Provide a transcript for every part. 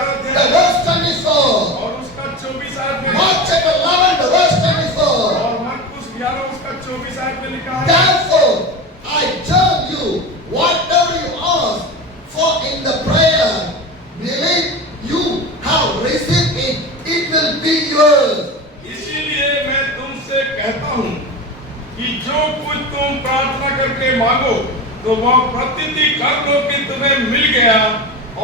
11 the verse 24. और उसका 24 आयत में, Mark chapter 11, the verse 24. और मरकुस 11 उसका 24 आयत में लिखा है, Therefore, I tell you, whatever you ask for in the prayer, believe you have received it, it will be yours. इसीलिए मैं तुमसे कहता हूँ कि जो कुछ तुम प्रार्थना करके मांगो तो वह प्रतीति कर लो कि तुम्हें मिल गया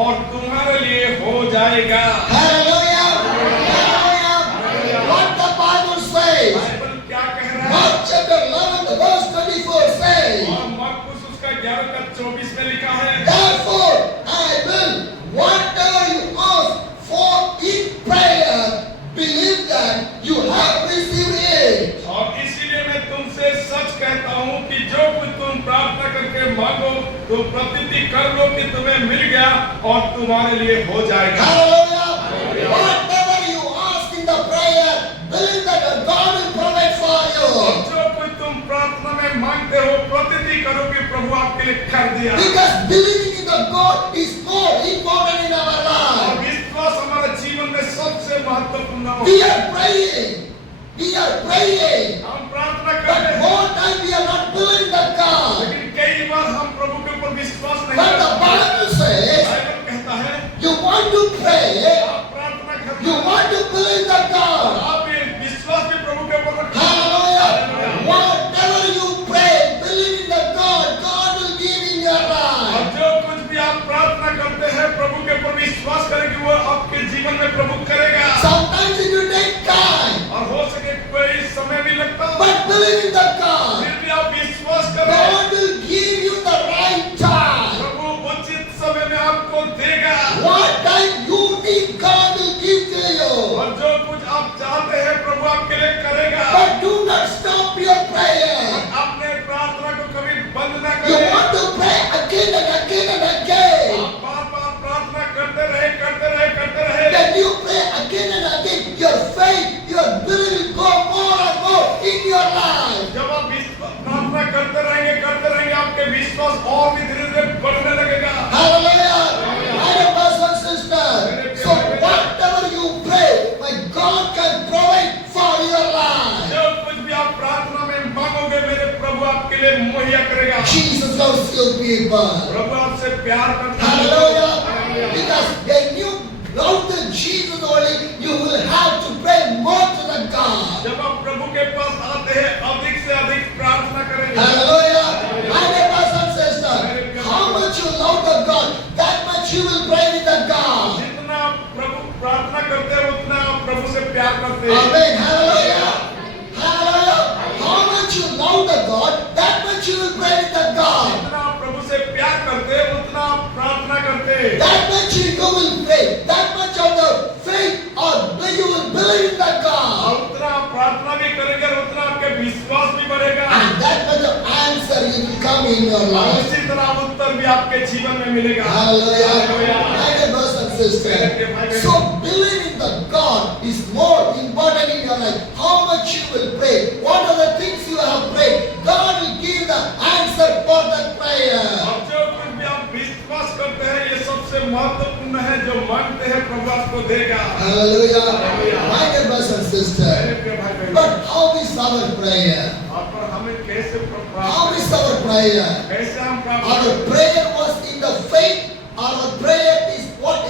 और तुम्हारे लिए हो जाएगा। Hallelujah! Hallelujah! What the Bible says, Bible क्या कह रहा है? Mark chapter 11, the verse 24 says, और मरकुस उसका 11 का 24 में लिखा है, therefore, I will, whatever you ask for in prayer, believe that you have received it. और इसीलिए मैं तुमसे सच कहता हूँ कि जो कुछ तुम प्रार्थना करके मांगो तो प्रतीति कर लो कि तुम्हें मिल गया और तुम्हारे लिए हो जाएगा। Hallelujah! Whatever you ask in the prayer, believe that God will provide for और you. जो कुछ तुम प्रार्थना में मांगते हो प्रतीति करो कि प्रभु आपके लिए कर दिया। Because believing in the God is more important in our और life. विश्वास हमारे जीवन में सबसे महत्वपूर्ण हो। We are praying. We are praying. हम प्रार्थना But करते हैं, more time we are not believing the God. लेकिन कई बार हम प्रभु के ऊपर विश्वास नहीं But the करते। Bible says, बाइबल कहता है, you want to pray, आप प्रार्थना करते you हैं, want to believe the God. आप ये विश्वास भी प्रभु के ऊपर रखते हैं। Hallelujah. Whatever you pray, believe in the God, God will give in your और life. जो कुछ भी आप प्रार्थना करते हैं प्रभु के ऊपर विश्वास करें कि वो आपके जीवन में प्रभु करेगा। Sometimes it will take time, और हो सके कोई समय भी लगता हो, but believe in the God. फिर भी आप विश्वास करें, God will give you the right time. प्रभु उचित समय में आपको देगा। What time you need, God will give to you. और जो कुछ आप चाहते हैं प्रभु आपके लिए करेगा। But do not stop your prayer. अपने प्रार्थना को कभी बंद ना You करें। want to pray again and again and again. आप बार-बार प्रार्थना करते रहे, करते रहे, करते रहे। When you pray again and again, your faith, your belief will go more and more in your life. जब आप प्रार्थना करते रहेंगे, आपके विश्वास और भी धीरे-धीरे बढ़ने लगेगा। Hallelujah. My dear brothers and sisters. So whatever you pray, my God can provide for your life. जो कुछ भी आप प्रार्थना में मांगोगे मेरे प्रभु आपके लिए मुहैया करेगा। Jesus loves you people. प्रभु आपसे प्यार करता है। Hallelujah. Because when you love the Jesus only, you will have to pray more to the God. जब आप प्रभु के पास आते हैं अधिक से अधिक प्रार्थना करेंगे। Hallelujah. My dear brothers and sisters, how much you love the God, that much you will pray with the God. जितना प्रभु प्रार्थना करते हैं उतना आप प्रभु से प्यार करते हैं। Amen. Hallelujah. Hallelujah. How much you love the God, that much you will pray with the God. जितना आप प्रभु से प्यार करते हैं उतना आप प्रार्थना करते हैं। That much you will pray. That much of the faith or you will believe in the और God. उतना आप प्रार्थना भी करेंगे और उतना आपके विश्वास भी बढ़ेगा। And that much of answer will come in your और life. उसी तरह उत्तर भी आपके जीवन में मिलेगा। Hallelujah. My dear brothers and sisters. So believe in the God is more important in your life. How much you will pray. What are the things you have prayed. God will give the answer for that prayer. और जो कुछ भी आप विश्वास करते हैं ये सबसे महत्वपूर्ण है। जो मांगते हैं प्रभु आपको देगा। Hallelujah. My dear brothers and मेरे sisters. प्रिय भाई बहन, But how is our prayer? आप पर हमें कैसे How is our prayer? कैसे हम प्राप्त Our prayer was in the faith. Our prayer is what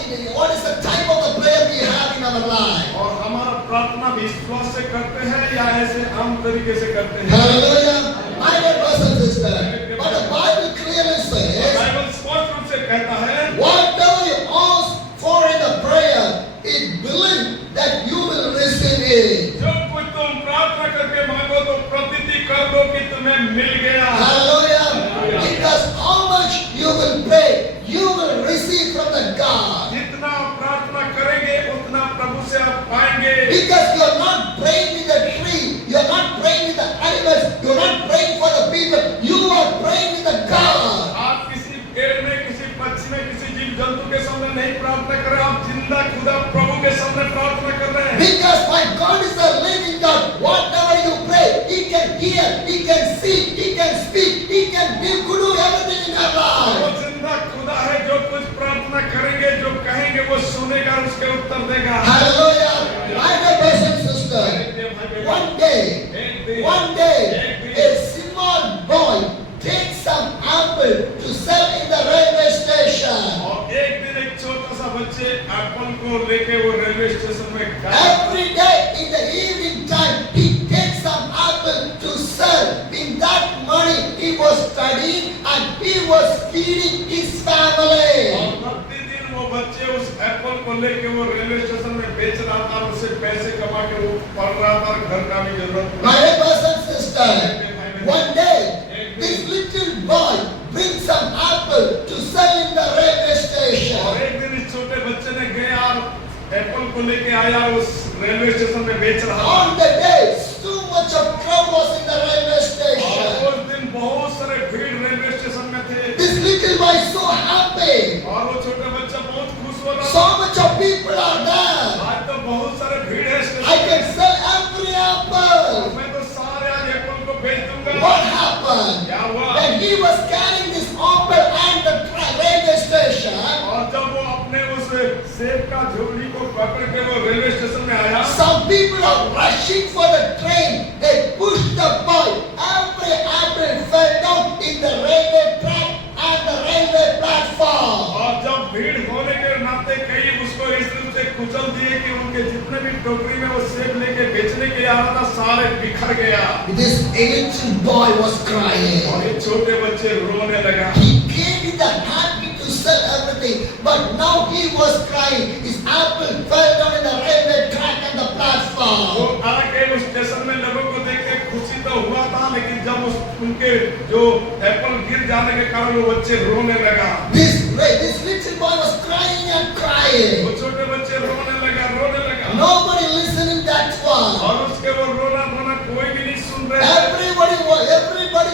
is the type of the prayer we have in our life. और हमारा प्रार्थना विश्वास से करते हैं या ऐसे आम तरीके से करते हैं। Hallelujah. My dear brothers and sisters. But the Bible clearly says, Bible स्पष्ट रूप से कहता है whatever you ask for in the prayer, it believe that you will receive it. जो कुछ तुम प्रार्थना करके मांगो तो प्रतीति कर लो कि तुम्हें मिल गया। Hallelujah. Because how much you will pray, you will receive from the God. जितना आप प्रार्थना करेंगे उतना प्रभु से आप पाएंगे। Because you are not praying with the tree, you are not praying with the animals, you are not praying for the people, you are praying with the God. आप किसी पेड़ में, किसी पक्षी में, किसी जीव जंतु के सामने नहीं प्रार्थना कर रहे, आप जिंदा खुदा प्रभु के सामने प्रार्थना कर रहे हैं। Because my God is a living God. Whatever you pray, He can hear, He can see, He can speak, He can do everything in your वो life. जिंदा खुदा है जो कुछ प्रार्थना प्रार्थना करेंगे, जो कहेंगे वो सुनेगा, उसके उत्तर देगा। Hallelujah. My dear brothers and sisters, one day, a small boy takes some apple to sell in the railway station. और एक दिन एक छोटा सा बच्चे एप्पल को लेके वो रेलवे स्टेशन में गया। Every day in the evening time, he takes some apple to sell. In that money, he was studying and he was feeding his family. और प्रतिदिन वो बच्चे उस एप्पल को लेके वो रेलवे स्टेशन में बेच रहा था, और उससे पैसे कमा के वो पढ़ रहा था, और घर का भी जरूरत My dear brothers and sisters, one day, this little boy brings some apple to sell in the railway और station. एक दिन इस छोटे बच्चे ने गया और एप्पल को लेके आया, उस रेलवे स्टेशन में बेच रहा था। On the day, so much of crowd was in the railway और station. उस दिन बहुत सारे भीड़ रेलवे स्टेशन में थे, This little boy is so happy. और वो छोटा बच्चा बहुत खुश हो रहा So था। much of people are there. आज तो बहुत सारे भीड़ है I स्टेशन can में, sell every apple. मैं तो सारे आज एप्पल को बेच दूंगा। What happened? क्या हुआ? When he was carrying this apple and the railway station, और जब वो अपने उस सेब का झोली को पकड़ के वो रेलवे स्टेशन में आया, some people are rushing for the train. They pushed the boy. Every apple fell down in the railway track and the railway platform. और जब भीड़ होने के नाते कई उसको इस रूप से कुचल दिए कि उनके जितने भी टोकरी में वो सेब लेके बेचने के लिए आ रहा था, सारे बिखर गया। This little boy was crying. और ये छोटे बच्चे रोने लगा। He came with the happy to sell everything, but now he was crying. His apple fell down in the railway track and the वो platform. आके उस स्टेशन में लोगों को देख के खुशी तो हुआ था, लेकिन जब उनके जो एप्पल गिर जाने के कारण वो बच्चे रोने लगा। This little boy was crying and crying. वो छोटे बच्चे रोने लगा। Nobody listening that one. और उसके वो रोना कोई भी नहीं सुन रहे। Everybody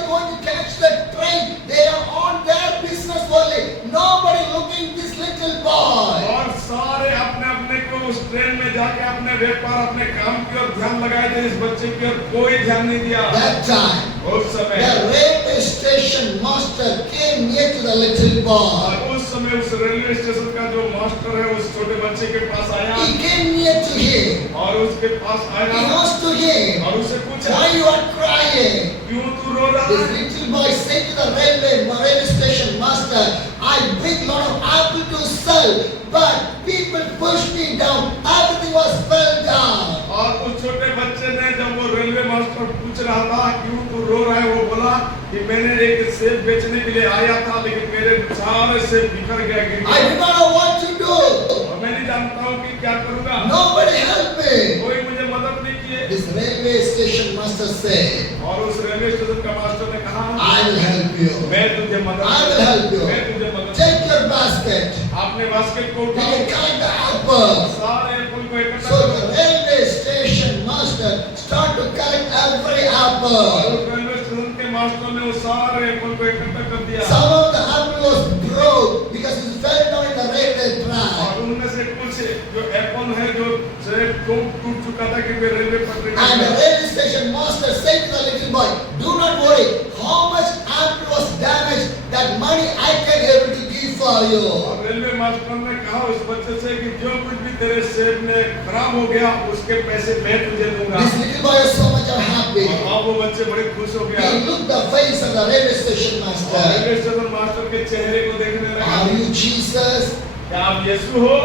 going to catch the train. They are on their business only. Nobody looking this little boy. और सारे अपने अपने को उस ट्रेन में जाके अपने व्यापार अपने काम की ओर ध्यान लगाए थे, इस बच्चे की ओर कोई ध्यान नहीं दिया। That time, उस समय the railway station master came near to the little boy. और उस समय उस रेलवे स्टेशन का जो मास्टर है उस छोटे बच्चे के पास आया He came near to him. और उसके पास He आया asked to him, और उसे पूछा, why you are crying? क्यों तू रो रहा This है? little boy said to the railway station master, I bring lot of apple to sell, but people pushed me down. Everything was fell down. और उस छोटे बच्चे ने जब वो रेलवे मास्टर पूछ रहा था क्यों तू रो रहा है, वो बोला कि मैंने एक सेब बेचने के लिए आया था, लेकिन मेरे सारे सेब बिखर गया, गिर I गया। do not know what to do. और मैं नहीं जानता हूँ कि क्या करूँगा। Nobody help me. कोई मुझे मदद नहीं किए। This railway station master said, और उस रेलवे स्टेशन का मास्टर ने कहा, I will help you. मैं तुझे मदद I will help you. मैं तुझे मदद Take your basket. आपने बास्केट को You उठाओ, can collect the apples. सारे एप्पल को इकट्ठा So करो। the railway station master start to collect every और apple. उस रेलवे स्टेशन के मास्टर ने वो सारे एप्पल को इकट्ठा कर दिया। Some of the apple was broke because it fell down in the railway track. और उनमें से कुछ जो एप्पल है जो सेब टूट चुका था कि वे रेलवे पटरी And the में। railway station master said to the little boy, do not worry, how much apple was damaged, that money I can able to give for you. और रेलवे मास्टर ने कहा उस बच्चे से कि जो कुछ भी तेरे सेब में खराब हो गया उसके पैसे मैं तुझे दूंगा। This little boy was so much happy. और अब वो बच्चे बड़े खुश हो गया। He looked the face of the railway station और master. रेलवे स्टेशन मास्टर के चेहरे को देखने लगा। Are you Jesus? क्या आप यीशु हो?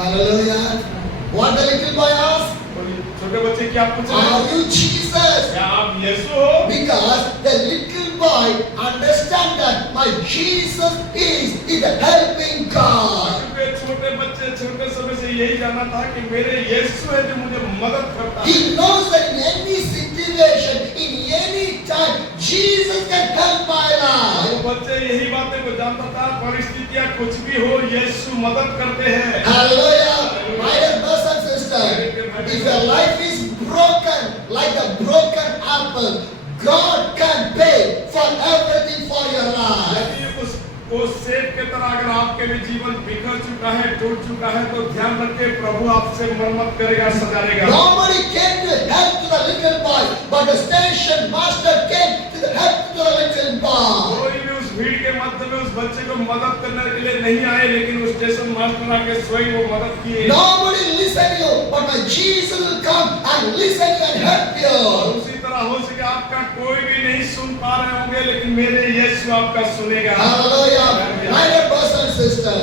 Hallelujah. What the little boy asked? और ये छोटे बच्चे क्या पूछ रहे हैं? Are you Jesus? क्या आप यीशु हो? Because the little boy understand that my Jesus is a helping God. क्योंकि छोटे बच्चे छोटे समय से यही जाना था कि मेरे यीशु है जो मुझे मदद करता है। He knows that in any situation, in any time, Jesus can help my life. वो बच्चे यही बातें को जानता था, परिस्थितियां कुछ भी हो यीशु मदद करते हैं। Hallelujah. My dear brothers and sisters, if your life is broken like the broken apple, God can pay for everything for your life. यदि वो सेब के तरह अगर आपके भी जीवन बिखर चुका है, टूट चुका है, तो ध्यान रखिए प्रभु आपसे मरम्मत करेगा, सजाएगा। Nobody came to help to the little boy, but the station master came to the help to the little boy. कोई भी उस भीड़ के मध्य में उस बच्चे को मदद करने के लिए नहीं आए, लेकिन उस स्टेशन मास्टर आके स्वयं वो मदद किए। Nobody listen you, but my Jesus will come and listen you and help और you. उसी तरह हो सके आपका कोई भी नहीं सुन पा रहे होंगे, लेकिन मेरे यीशु आपका सुनेगा। Hallelujah. My dear brothers and sisters,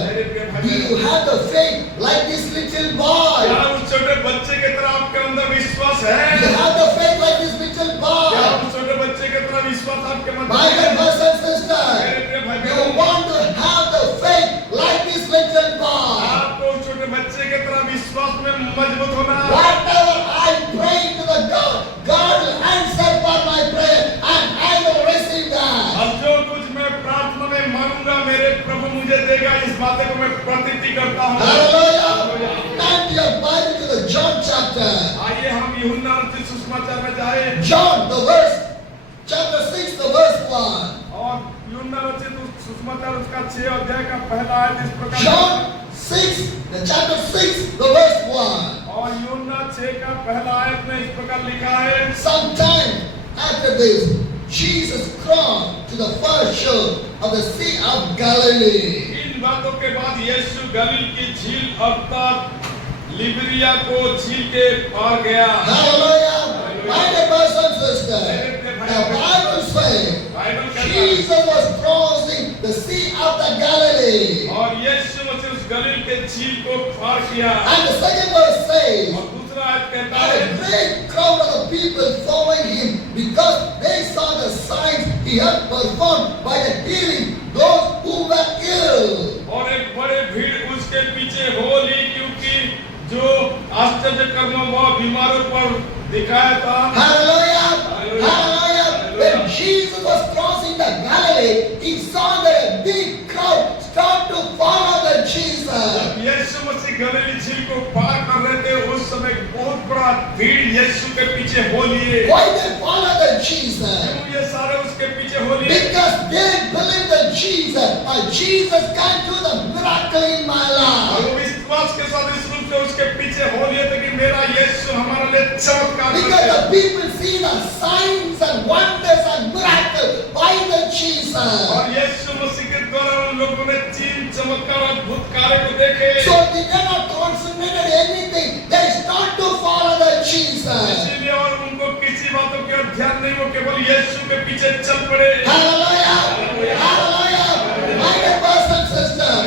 do you have the faith like this little boy? क्या उस छोटे बच्चे की तरह आपके अंदर विश्वास Do है? you have the faith like this little क्या boy? उस छोटे बच्चे की तरह विश्वास आपके मन My में dear है? brothers and sisters, you want to have the faith like this little boy. आपको उस छोटे बच्चे की तरह विश्वास में मजबूत होना। Whatever I pray to the God, God will answer for my prayer and I will receive that. अब जो कुछ मैं प्रार्थना में मांगूंगा मेरे प्रभु मुझे देगा, इस बात को मैं प्रतीति करता हूँ। Hallelujah. Turn your Bible to the John chapter. आइए हम यूहन्ना रचित सुसमाचार में जाएं John, the verse, chapter 6, the verse 1. और यूहन्ना रचित सुसमाचार उसका 6 अध्याय का पहला आयत इस प्रकार John 6, the chapter 6, the verse 1. और यूहन्ना 6 का पहला आयत में इस प्रकार लिखा है, Sometime after this, Jesus crossed to the far shore of the Sea of Galilee. इन बातों के बाद यीशु गलील की झील अर्थात लिबरिया को झील के पार गया। Hallelujah. My dear brothers and sisters, the Bible says Bible कहता है Jesus was crossing the Sea of the Galilee. और यीशु मसीह उस गलील के झील को पार किया। And the second verse says, और दूसरा आयत कहता and है, a great crowd of the people following him because they saw the signs he had performed by the healing those who were ill. और एक बड़े भीड़ उसके पीछे हो ली, क्योंकि जो आश्चर्य कर्म वह बीमारों पर दिखाया था। Hallelujah! Hallelujah. Hallelujah! When Jesus was crossing the Galilee, he saw that a big crowd start to follow the Jesus. जब यीशु मसीह गलील झील को पार कर रहे थे, उस समय बहुत बड़ा भीड़ यीशु के पीछे हो लिए। Why they follow the Jesus? क्यों ये सारे उसके पीछे हो लिए? Because they believe that Jesus can do the miracle in my और life. वो विश्वास के साथ इस रूप से उसके पीछे हो लिए थे कि मेरा यीशु हमारे लिए चमत्कार Because करेगा। the people see the signs and wonders and miracles by the Jesus. और यीशु मसीह के द्वारा उन लोगों ने चिन्ह चमत्कार अद्भुत कार्य को देखे। So they cannot concentrate on anything. They start to follow the Jesus. इसीलिए और उनको किसी बातों के ध्यान नहीं, वो केवल यीशु के पीछे चल पड़े। Hallelujah! Hallelujah! My dear brothers and sisters,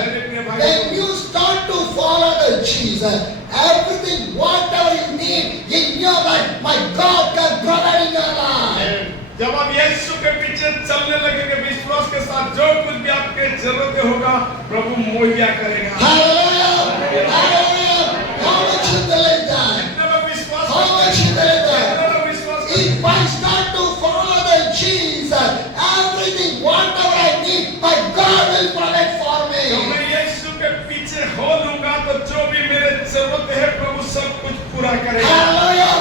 when you start to follow the Jesus, everything, whatever you need in your life, my God can provide in your life. जब आप यीशु के पीछे चलने लगेंगे विश्वास के साथ, जो कुछ भी आपके जरूरत होगा प्रभु मुहैया करेगा। Hallelujah! Hallelujah! How much you believe that? कितना लोग विश्वास How much you believe that? कितना लोग विश्वास करते हैं? If I start to follow the Jesus, everything, whatever I need, my God will provide for जब me. मैं यीशु के पीछे हो लूंगा तो जो भी मेरे जरूरत है प्रभु सब कुछ पूरा करेगा। Hallelujah!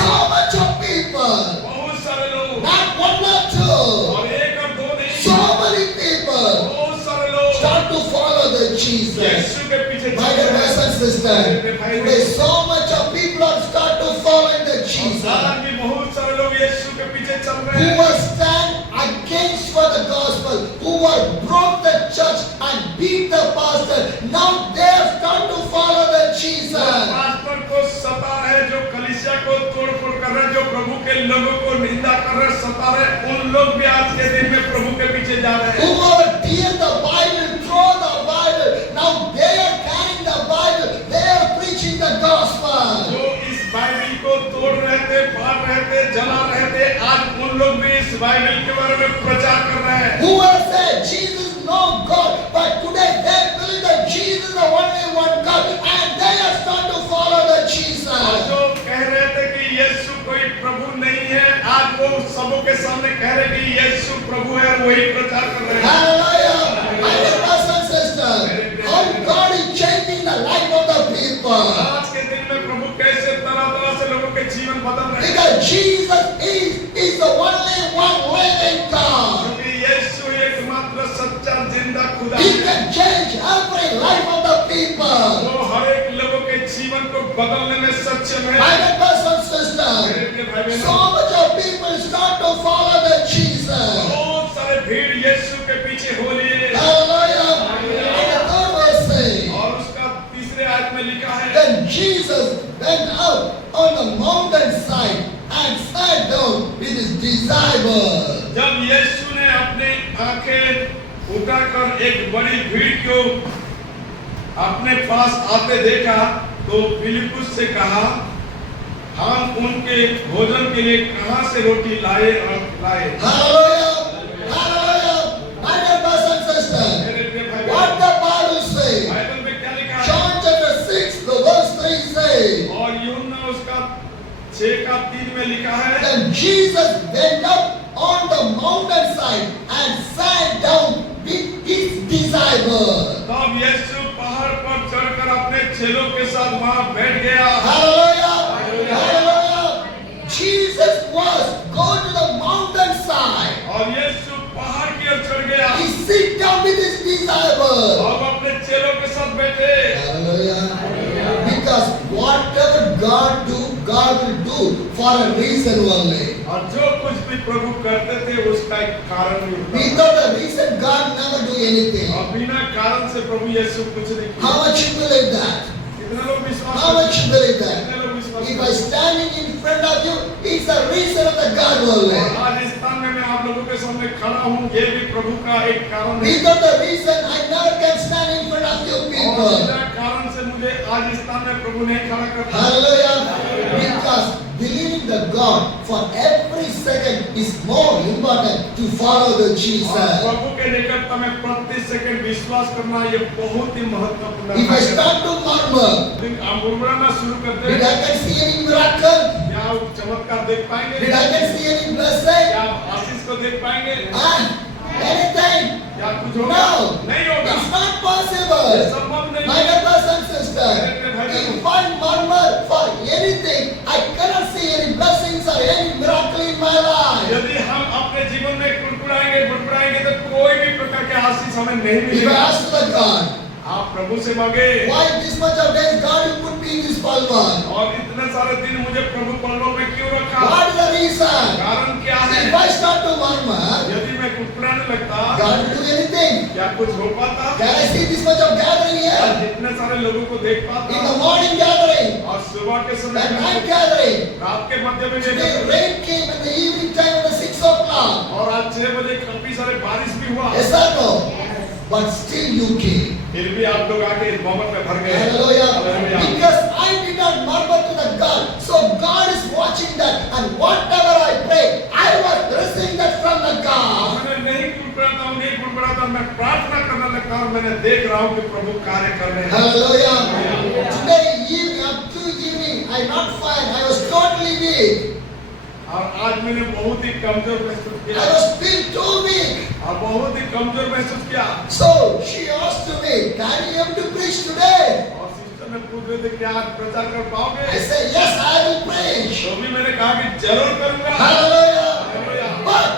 So much of people, बहुत सारे लोग, not one or two, और एक और दो नहीं, so many people बहुत सारे लोग start to follow the Jesus. यीशु के पीछे My चल dear रहे brothers हैं। and sisters, today so much of people are start to follow the Jesus. आज भी बहुत सारे लोग यीशु के पीछे चल रहे Who हैं, were stand against for the gospel, who were broke the church and beat the pastor. Now they have start to follow the Jesus. Pastor को सता रहे, जो कलीसिया को तोड़ फोड़ कर रहे, जो प्रभु के लोगों को निंदा कर रहे, सता रहे, उन लोग भी आज के दिन में प्रभु के पीछे जा रहे Who हैं। were tear the Bible, throw the Bible. Now they are carrying the Bible. They are preaching the gospel. जो इस बाइबल को तोड़ रहे थे, फाड़ रहे थे, जला रहे थे, आज उन लोग भी इस बाइबल के बारे में प्रचार कर रहे हैं। Who have said Jesus is no God, but today they believe that Jesus is the only one God, and they are start to follow the और Jesus. जो कह रहे थे कि यीशु कोई प्रभु नहीं है, आज वो सबों के सामने कह रहे कि यीशु प्रभु है, वही प्रचार कर रहे हैं। Hallelujah! My dear brothers and sisters, how God is changing the life of the people. आज के दिन में प्रभु कैसे तरह-तरह से लोगों के जीवन बदल रहे हैं। Because Jesus is the only one living God. क्योंकि यीशु एकमात्र सच्चा जिंदा खुदा He है। can change every life of the people. वो हर एक लोगों के जीवन को बदलने में सक्षम है। My dear brothers and sisters, मेरे प्रिय भाई बहनों, so much of people start to follow the Jesus. बहुत सारे भीड़ यीशु के आयत में लिखा है, Then Jesus went out on the mountainside and sat down with his disciples. जब यीशु ने अपने आंखें उठाकर एक बड़ी भीड़ को अपने पास आते देखा तो फिलिपुस से कहा, हम उनके भोजन के लिए कहां से रोटी लाए और लाए। Hallelujah! Hallelujah! My dear brothers and sisters, मेरे प्रिय भाई what the Bible says, Bible में क्या लिखा है? John chapter 6, the verse 3 says, और यूहन्ना उसका 6:3 में लिखा है, then Jesus went up on the mountainside and sat down with his disciples. तब यीशु पहाड़ पर चढ़कर अपने चेलों के साथ वहां बैठ गया। Hallelujah! Hallelujah! Jesus was going to the mountainside. और यीशु पहाड़ की ओर चढ़ गया। He sit down with his disciples. अब अपने चेलों के साथ बैठे। Hallelujah! Because whatever God do, God will do for a reason only. और जो कुछ भी प्रभु करते थे उसका एक कारण भी होता है। Without a reason, God never do anything. और बिना कारण से प्रभु यीशु कुछ नहीं किया। How much you believe that? कितने लोग विश्वास How much you believe that? कितने लोग विश्वास If I standing in front of you, it's a reason of the God only. और आज इस स्थान में मैं आप लोगों के सामने खड़ा हूँ, ये भी प्रभु का एक कारण है। Without the reason, I never can stand in front of you और people. बिना कारण से मुझे आज इस स्थान में प्रभु नहीं खड़ा करता। Hallelujah. Because believing the God for every second is more important to follow the और Jesus. प्रभु के निकटता में प्रति सेकंड विश्वास करना ये बहुत ही महत्वपूर्ण If I है। start to murmur, हम मुरमुराना शुरू करते did हैं, I can see any miracle? क्या आप चमत्कार देख पाएंगे? Did I can see any blessing? क्या आप आशीष को देख पाएंगे? Anything? क्या कुछ होगा? No. नहीं होगा। It's not ये possible. संभव नहीं My है। dear brothers and sisters, if I murmur for anything, I cannot see any blessings or any miracle in my life. यदि हम अपने जीवन में कुड़कुड़ाएंगे तो कोई भी प्रकार के आशीष हमें नहीं If I मिलेगा। ask to the God, आप प्रभु से मांगे, why this much of days God you put me in this palwan? और इतने सारे दिन मुझे प्रभु पल्लों में क्यों रखा? What is the reason? कारण क्या है? If I start to murmur, यदि मैं कुड़कुड़ाने लगता, God will do anything. क्या कुछ हो पाता? Can I see this much of gathering क्या here? जितने सारे लोगों को देख In पाता? the morning gathering, और सुबह के समय the में, night gathering. रात के मध्य में Today देखा, rain came in the evening time at the 6 o'clock. और आज 6 बजे काफी सारे बारिश भी हुआ। Yes or no? But still you came. फिर भी आप लोग आके इस मोहम्मद में भर गए। Hallelujah. Hallelujah। Because I did not murmur to the God. So God is watching that. And whatever I pray, I was receiving that from the God. मैंने नहीं कुड़कुड़ाता, मैं प्रार्थना करने लगता और मैंने देख रहा हूँ कि प्रभु कार्य कर रहे हैं। Hallelujah. Today evening, up to evening, I not fine. I was totally weak. और आज मैंने बहुत ही कमजोर महसूस I किया was still too weak. और बहुत ही कमजोर महसूस किया। So she asked to me, can you able to preach today? और सिस्टर ने पूछ रहे थे कि आज प्रचार कर पाओगे? I said, yes, I will preach. तो भी मैंने कहा कि जरूर करूंगा। Hallelujah. Hallelujah। But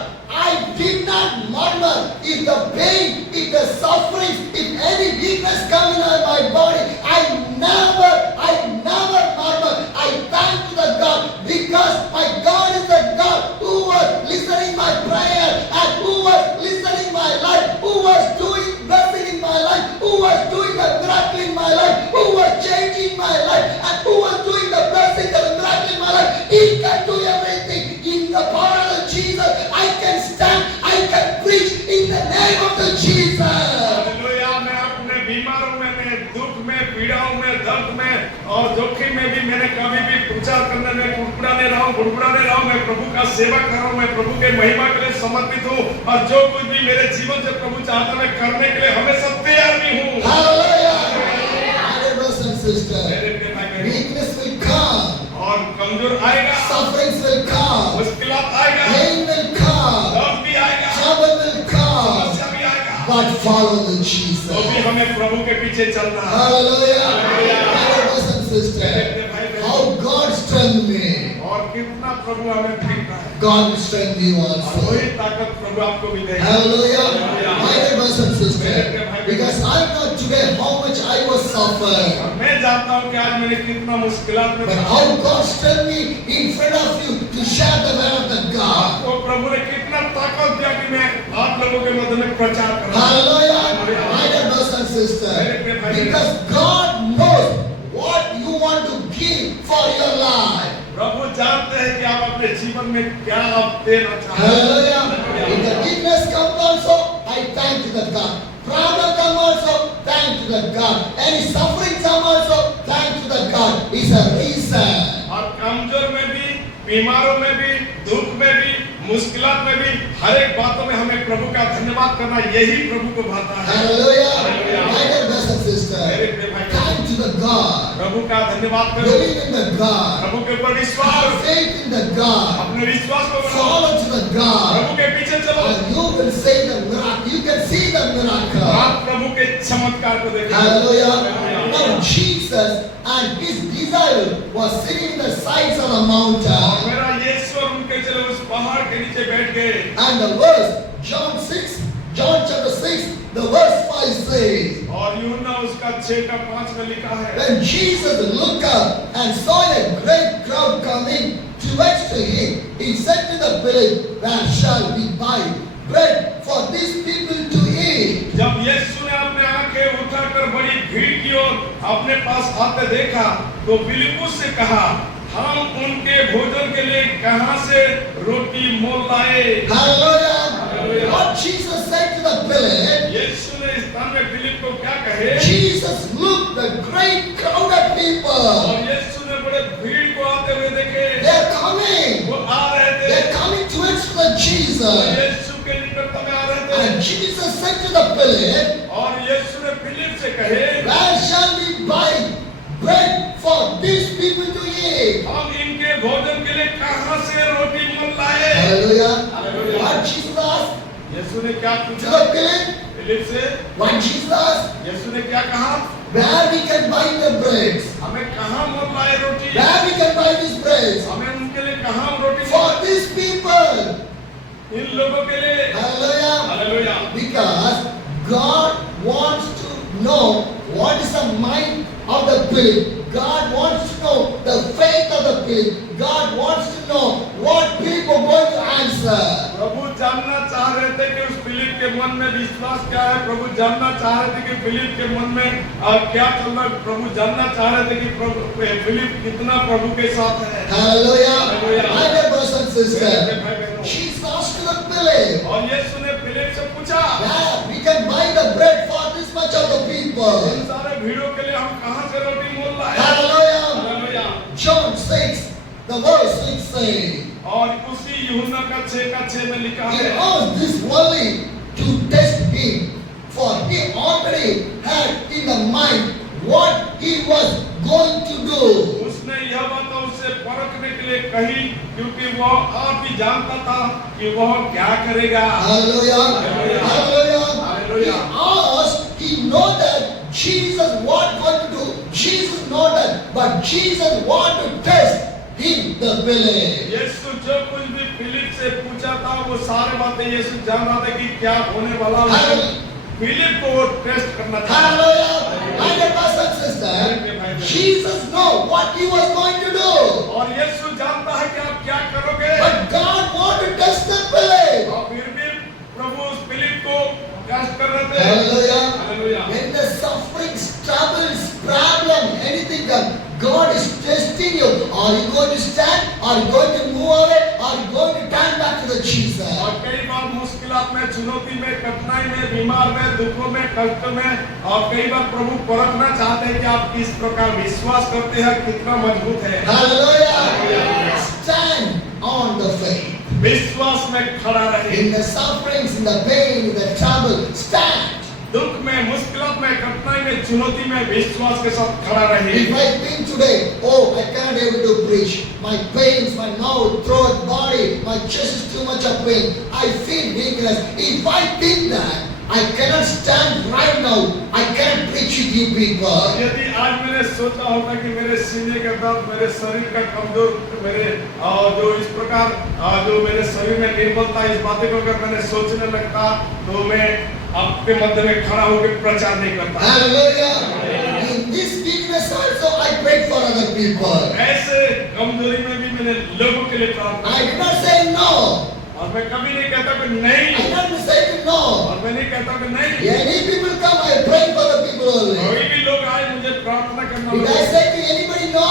I did not murmur. If the pain, if the suffering, if any weakness come in my body, I never murmur. I thank to the God because my God is the God who was listening my prayer and who was listening my life, who was doing blessing in my life, who was doing the miracle in my life, who was changing my life, and who was doing the blessing and the miracle in my life. He can do everything. In the power of the Jesus, I can stand, I can preach in the name of the Jesus. Hallelujah. मैं अपने बीमारों में, मैं दुख में, पीड़ाओं में, दर्द में और जोखिम में भी मैंने कभी भी प्रचार करने में गुड़गुड़ाने रहा हूँ। मैं प्रभु का सेवा कर रहा हूँ, मैं प्रभु के महिमा के लिए समर्पित हूँ और जो कुछ भी मेरे जीवन से प्रभु चाहता है मैं करने के लिए हमेशा तैयार भी हूँ। Hallelujah. My brothers and sisters, मेरे प्रिय भाई बहन, weakness will come, और कमजोर आएगा, sufferings will come, मुश्किलात आएगा, pain will come, दर्द भी आएगा, trouble will come, समस्या भी आएगा, but follow the तो Jesus. भी हमें प्रभु के पीछे चलना है। Hallelujah. My brothers and sisters, how God strengthened me, और कितना प्रभु हमें फेंक रहा है, God will strengthen you और also. वही ताकत प्रभु आपको भी देगा। Hallelujah. My dear brothers and sisters, because I know today how much I was suffering. और मैं जानता हूँ कि आज मैंने कितना मुश्किलात में But था। how God strengthened me in front of you to share the word of the God. तो प्रभु ने कितना ताकत दिया कि मैं आप लोगों के मध्य में प्रचार कर रहा हूँ। Hallelujah. My dear brothers and sisters, because God knows परमेश्वर में क्या आप देना चाहते Hallelujah. If the weakness comes also, I thank to the God. Problem come also, thank to the God. Any suffering come also, thank to the God. It's a reason. और कमजोर में भी, बीमारों में भी, दुख में भी, मुश्किलात में भी, हर एक बातों में हमें प्रभु का धन्यवाद करना, यही प्रभु को भाता है। Hallelujah. Hallelujah. My dear brothers and sisters, thank to the God. प्रभु का धन्यवाद करो, Believe in the God. प्रभु के ऊपर विश्वास, Have faith in the God. अपने विश्वास को बढ़ाओ, Follow to the God. प्रभु के पीछे चलो, And you will see the miracle. You can see the miracle. आप प्रभु के चमत्कार को देखो। Hallelujah. Now Jesus and his disciple was sitting in the sides of the और mountain. मेरा यीशु और उनके चलो उस पहाड़ के नीचे बैठ गए। And the verse, John chapter 6, the verse 5 says, और यूहन्ना उसका 6:5 में लिखा है, when Jesus looked up and saw a great crowd coming towards to him, he said to the village, where shall we buy bread for these people to eat? जब यीशु ने अपने आंखें उठाकर बड़ी भीड़ की ओर अपने पास आते देखा, तो फिलिप्पुस से कहा, हम उनके भोजन के लिए कहां से रोटी मोल लाए? Hallelujah. What Jesus said to the village, यीशु ने इस स्थान में फिलिप को क्या कहे? Jesus looked the great crowded people. और यीशु ने बड़े भीड़ को आते हुए देखे, They are coming. वो आ रहे थे, They are coming towards the वो Jesus. यीशु के निकटता में आ रहे थे। And Jesus said to the village, और यीशु ने फिलिप से कहे, where shall we buy bread for these people to eat? हम इनके भोजन के लिए कहां से रोटी मोल लाए? Hallelujah. Hallelujah. What Jesus asked यीशु ने क्या to पूछा the village? फिलिप से? What Jesus asked? यीशु ने क्या कहा? Where we can buy the bread? हमें कहां मोल लाए रोटी? Where we can buy this bread? हमें उनके लिए कहां रोटी For मोल? these people. इन लोगों के लिए। Hallelujah. Hallelujah. Because God wants to know what is the mind of the village. God wants to know the faith of the village. God wants to know what people are going to answer. प्रभु जानना चाह रहे थे कि उस Philip के मन में विश्वास क्या है। प्रभु जानना चाह रहे थे कि फिलिप के मन में क्या चल रहा है। प्रभु जानना चाह रहे थे कि फिलिप कितना प्रभु के साथ है। Hallelujah. Hallelujah. My dear brothers and मेरे sisters, भाई बहनों, Jesus asked to the village, और यीशु ने फिलिप से पूछा, where we can buy the bread for this much of the in people. सारे भीड़ों के लिए हम कहां से रोटी मोल लाए? Hallelujah. Hallelujah. John 6, the verse 6 says, और उसी यूहन्ना का 6:6 में लिखा he है, asked this only to test him, for he already had in the mind what he was going to do. उसने यह बात उससे परखने के लिए कही, क्योंकि वह आप ही जानता था कि वह क्या करेगा। Hallelujah. Hallelujah. Hallelujah. Hallelujah. He asked, he know that Jesus what going to do. Jesus know that, but Jesus want to test him, the village. यीशु जो कुछ भी फिलिप से पूछा था, वो सारे बातें यीशु जान रहा था कि क्या होने वाला है। Hallelujah. फिलिप को वो टेस्ट करना था। Hallelujah. My dear brothers and sisters, Jesus know what he was going to do. और यीशु जानता है कि आप क्या करोगे। But God want to test the village. और फिर भी प्रभु उस फिलिप को टेस्ट कर रहे थे। Hallelujah. Hallelujah. When the suffering, troubles, problem, anything comes, God is testing you. Are you going to stand? Are you going to move away? Are you going to turn back to the Jesus? और कई बार मुश्किलात में, चुनौती में, कठिनाई में, बीमार में, दुखों में, कष्ट में, और कई बार प्रभु परखना चाहते हैं कि आप किस प्रकार विश्वास करते हैं, कितना मजबूत है। Hallelujah. Stand on the faith. विश्वास में खड़ा रहे। In the sufferings, in the pain, in the trouble, stand. दुख में, मुश्किलात में, कठिनाई में, चुनौती में विश्वास के साथ खड़ा रहे। If I think today, oh, I cannot able to preach. My pains, my mouth, throat, body, my chest is too much of pain. I feel weakness. If I think that, I cannot stand right now. I cannot preach with you people. यदि आज मैंने सोचा होता कि मेरे सीने का दर्द, मेरे शरीर का कमजोर, मेरे जो इस प्रकार जो मेरे शरीर में निर्बलता, इस बातें को अगर मैंने सोचने लगता, तो मैं आपके मध्य में खड़ा होकर प्रचार नहीं करता। Hallelujah. In this weakness also, I prayed for other people. ऐसे कमजोरी में भी मैंने लोगों के लिए प्रार्थना I did not say no. और मैं कभी नहीं कहता कि I नहीं, did not say no. और मैं नहीं कहता कि नहीं। Any people come, I pray for the people only. कोई भी लोग आए, मुझे प्रार्थना करना Did I होगा। say to anybody no?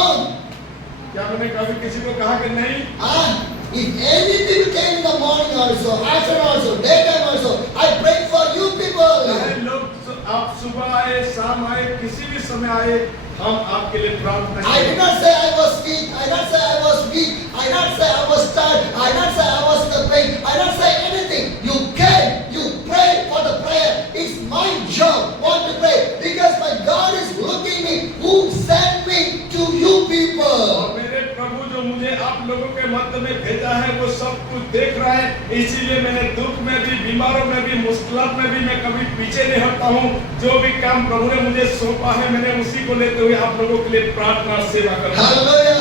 क्या मैंने कभी किसी को कहा कि नहीं? Ah, If any people came in the morning also, afternoon also, daytime also, I pray for you people. चाहे लोग आप सुबह आए, शाम आए, किसी भी समय आए, हम आपके लिए प्रार्थना I did करें। not say I was weak. I did not say I was weak. I did not say I was tired. I did not say I was in the pain. I did not say anything. You came, you prayed for the prayer. It's my job, want to pray, because my God is looking me. Who sent me to you और people? मेरे प्रभु जो मुझे आप लोगों के मध्य में भेजा है, वो सब कुछ देख रहा है। इसीलिए मैंने दुख में भी, बीमारों में भी, मुश्किलात में भी मैं कभी पीछे नहीं हटता हूँ। जो भी काम प्रभु ने मुझे सौंपा है, मैंने उसी को लेते हुए आप लोगों के लिए प्रार्थना और सेवा करता हूँ। Hallelujah.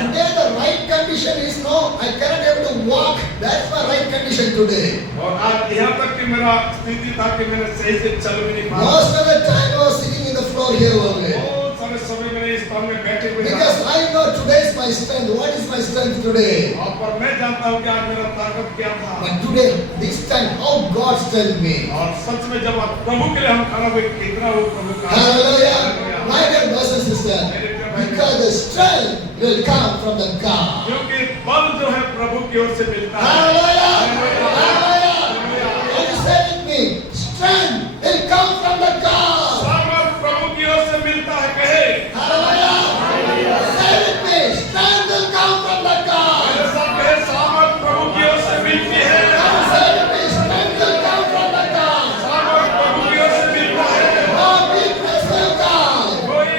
Today the right condition is no, I cannot able to walk. That's my right condition today. और आज यहाँ तक कि मेरा स्थिति था कि मैंने सही से चल भी नहीं पाया। Most of the time I was sitting in the floor here only. बहुत सारे समय मैंने इस स्थान में बैठे हुए था। Because I know today is my strength. What is my strength today? और पर मैं जानता हूँ कि आज मेरा ताकत क्या था। But today, this time, how God strengthened me. और सच में जब आप प्रभु के लिए हम खड़ा हुए, कितना वो प्रभु का Hallelujah. My dear brothers and sisters, because the strength will come from the God. क्योंकि बल जो है प्रभु की ओर से मिलता है। Hallelujah. Hallelujah. Can you say with me? Strength will come from the God. सामर्थ प्रभु की ओर से मिलता है, कहे Hallelujah. Say with me. Strength will come from the God. मेरे साथ कहे, सामर्थ प्रभु की ओर से मिलती है। Say with me. Strength will come from the God. सामर्थ प्रभु की ओर से मिलता है। No weakness will come. कोई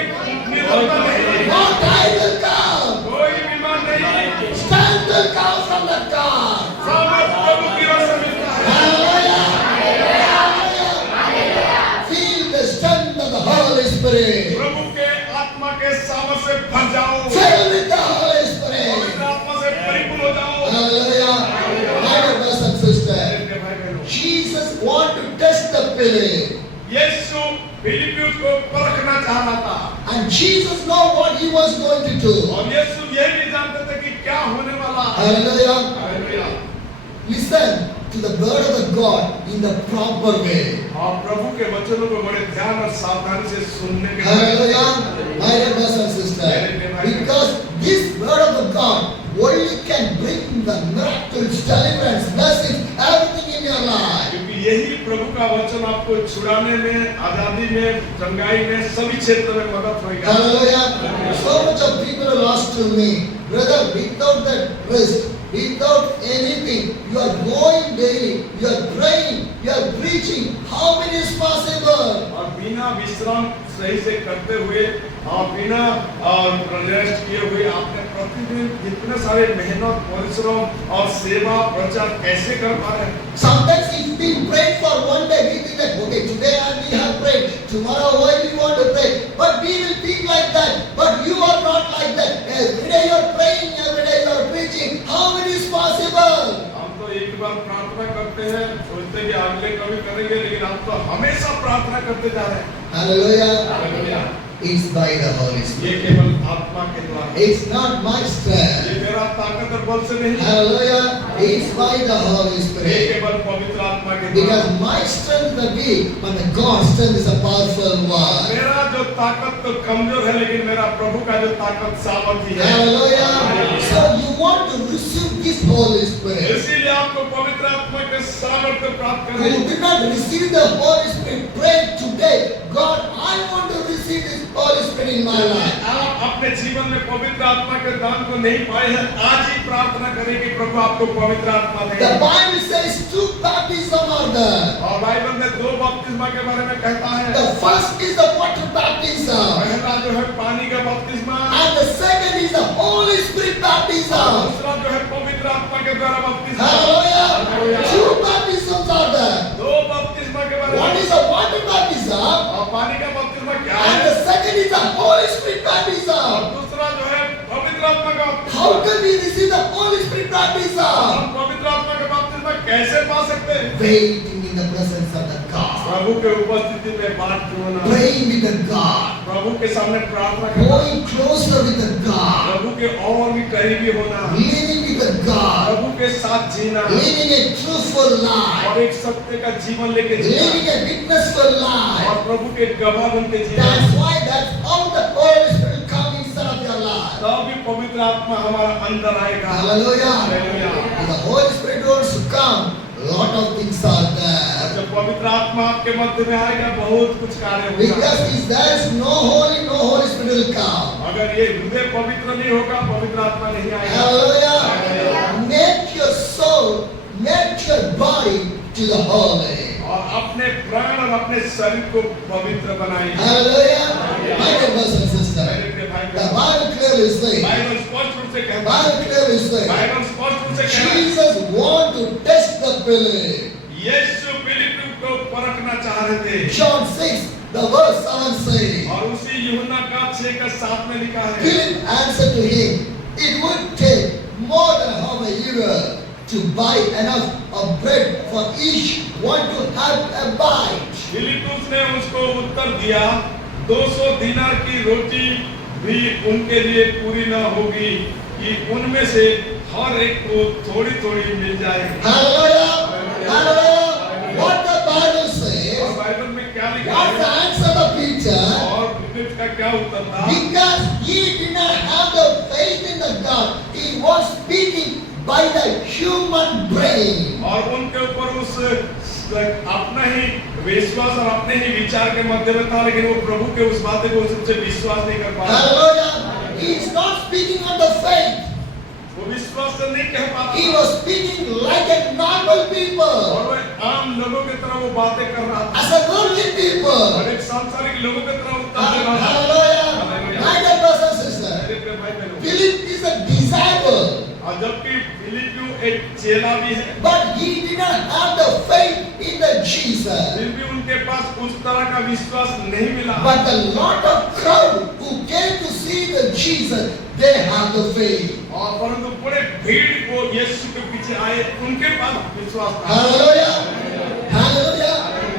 निर्बलता नहीं, No time will come. कोई बीमार नहीं, Strength will come from the God. सामर्थ प्रभु की ओर से मिलता है। Hallelujah. Feel the strength of the Holy Spirit. प्रभु के आत्मा के सामर्थ से भर जाओ, Fill with the Holy Spirit. पवित्र आत्मा से परिपूर्ण हो जाओ। Hallelujah. My dear brothers and sisters, मेरे भाई बहनों, Jesus wanted to test the Philip. यीशु फिलिप्पियों को परखना चाह रहा था, And Jesus know what he was going to do. और यीशु यह भी जानते थे कि क्या होने वाला है। Hallelujah. Hallelujah. Listen to the word of the God in the proper way. और प्रभु के वचनों को बड़े ध्यान और सावधानी से सुनने के Hallelujah. My dear brothers and sisters, because this word of the God only can bring the miracles, deliverance, blessings, everything in your life. क्योंकि यही प्रभु का वचन आपको छुड़ाने में, आजादी में, चंगाई में, सभी क्षेत्र में मदद होगा। Hallelujah. So much of people are lost to me. Brother, without that rest, without anything, you are going daily, you are praying, you are preaching. How many is possible? और बिना विश्राम सही से करते हुए और बिना रेस्ट किए हुए आपने प्रतिदिन इतने सारे मेहनत, परिश्रम और सेवा प्रचार कैसे कर पा रहे हैं? Sometimes if we pray for one day, we think that, okay, today we have prayed, tomorrow why we want to pray. But we will think like that. But you are not like that. Every day you are praying, every day you are preaching. How many is possible? हम तो एक बार प्रार्थना करते हैं, सोचते हैं कि अगले कभी करेंगे, लेकिन आप तो हमेशा प्रार्थना करते जा रहे हैं। Hallelujah. Hallelujah. It's by the Holy ये Spirit. केवल आत्मा के द्वारा, It's not my strength. ये मेरा ताकत और बल से नहीं, Hallelujah. It's by the Holy ये Spirit. केवल पवित्र आत्मा के द्वारा। Because my strength may be, but the God's strength is a powerful one. मेरा जो ताकत तो कमजोर है, लेकिन मेरा प्रभु का जो ताकत सामर्थी है। Hallelujah. So you want to receive this Holy Spirit. इसीलिए आपको पवित्र आत्मा के सामर्थ्य प्राप्त Who करने, did not receive the Holy Spirit, pray today. God, I want to receive this Holy Spirit in my life. आप अपने जीवन में पवित्र आत्मा के दान को नहीं पाए हैं, आज ही प्रार्थना करें कि प्रभु आपको पवित्र आत्मा The they. Bible says two baptism are there. और बाइबल में दो बपतिस्मा के बारे में कहता है। The first is the water baptism. पहला जो है पानी का बपतिस्मा, And the second is the Holy Spirit baptism. दूसरा जो है पवित्र आत्मा के द्वारा बपतिस्मा। Hallelujah. Two baptisms are there. दो बपतिस्मा के बारे One में, is the water baptism. और पानी का बपतिस्मा क्या And है, the second is the Holy Spirit और baptism. दूसरा जो है पवित्र आत्मा का बपतिस्मा। How can we receive the Holy Spirit baptism? हम पवित्र आत्मा का बपतिस्मा कैसे पा सकते हैं? Waiting in the presence of the God. प्रभु के उपस्थिति में बात होना, Praying with the God. प्रभु के सामने प्रार्थना करना, Going closer with the God. प्रभु के और भी करीबी होना, Living with the God. प्रभु के साथ जीना, Living a truthful life. और एक सत्य का जीवन लेके जीना, Living a witnessful life. और प्रभु के गवाह बन के जीना। That's why that's how the Holy Spirit will come inside of your life. तब भी पवित्र पवित्र आत्मा हमारा अंदर आएगा। Hallelujah. Hallelujah. When the Holy Spirit wants to come, lot of things are और there. जब पवित्र आत्मा आपके मध्य में आएगा बहुत कुछ कार्य होगा। Because if there is no Holy Spirit will come. अगर ये हृदय पवित्र नहीं होगा पवित्र आत्मा नहीं आएगा। Hallelujah. Make your soul, make your body to the holy. और अपने प्राण और अपने शरीर को पवित्र बनाइए। Hallelujah. My dear brothers and sisters, मेरे प्रिय भाई the Bible clearly says, Bible स्पष्ट रूप से the कहता है, Bible clearly says, बाइबल स्पष्ट रूप से कहता है, Jesus want to test the belief. यीशु फिलिप्पी को परखना चाह रहे थे। John 6, the verse 7 says, और उसी यूहन्ना का 6:7 में लिखा है, Philip answered to him, it would take more than half a year to buy enough of bread for each one to have a bite. फिलिप्पुस ने उसको उत्तर दिया, 200 दिनार की रोटी भी उनके लिए पूरी न होगी कि उनमें से हर एक को थोड़ी थोड़ी मिल जाए। Hallelujah! Hallelujah! What the Bible और says, बाइबल में क्या लिखा what's the है? answer of Peter? और फिलिप्पुस का क्या उत्तर था? Because he did not have the faith in the God, he was speaking by the human brain. और उनके ऊपर उस अपना ही विश्वास और अपने ही विचार के मध्य में था, लेकिन वो प्रभु के उस बातें को उससे विश्वास नहीं कर पाया। Hallelujah! He is not speaking on the faith. वो विश्वास से नहीं कह पाता He था। was speaking like a normal people, और वो आम लोगों की तरह वो बातें कर रहा था, as a worldly people. और एक सांसारिक लोगों की तरह उत्तर दे रहा था। Hallelujah! My dear brothers and sisters, मेरे प्रिय भाई बहनों, Philip is a disciple, और जबकि फिलिप्पी एक चेला भी है, but he did not have the faith in the Jesus. फिर भी उनके पास उस तरह का विश्वास नहीं मिला। But the lot of crowd who came to see the Jesus, they have the faith. और परंतु पूरे भीड़ को यीशु के पीछे आए, उनके पास विश्वास था। Hallelujah! Hallelujah!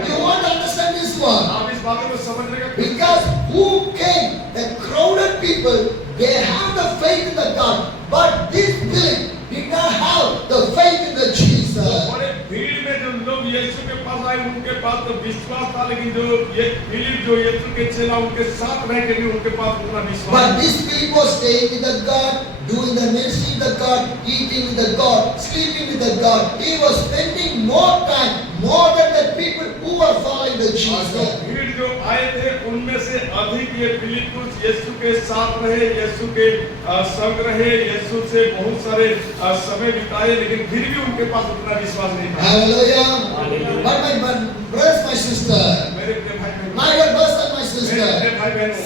You want to understand this one? आप इस बात को समझने का Because who came? The crowded people, they have the faith in the God, but this Philip did not have the faith in the Jesus. बड़े भीड़ में जो लोग यीशु के पास आए उनके पास तो विश्वास था, लेकिन जो ये फिलिप जो यीशु के चेला उनके साथ रह के भी उनके पास उतना विश्वास But नहीं। this Philip was staying with the God, doing the ministry with the God, eating with the God, sleeping with the God. He was spending more time, more than the people who were following the और जो Jesus. भीड़ जो आए थे उनमें से अधिक ये फिलिप्पुस यीशु के साथ रहे, यीशु के संग रहे, यीशु से बहुत सारे समय बिताए, लेकिन फिर भी उनके पास उतना विश्वास नहीं था। Hallelujah. But my brothers, my sister, मेरे प्रिय भाई बहनों, my dear brothers and my मेरे sister, प्रिय भाई बहनों,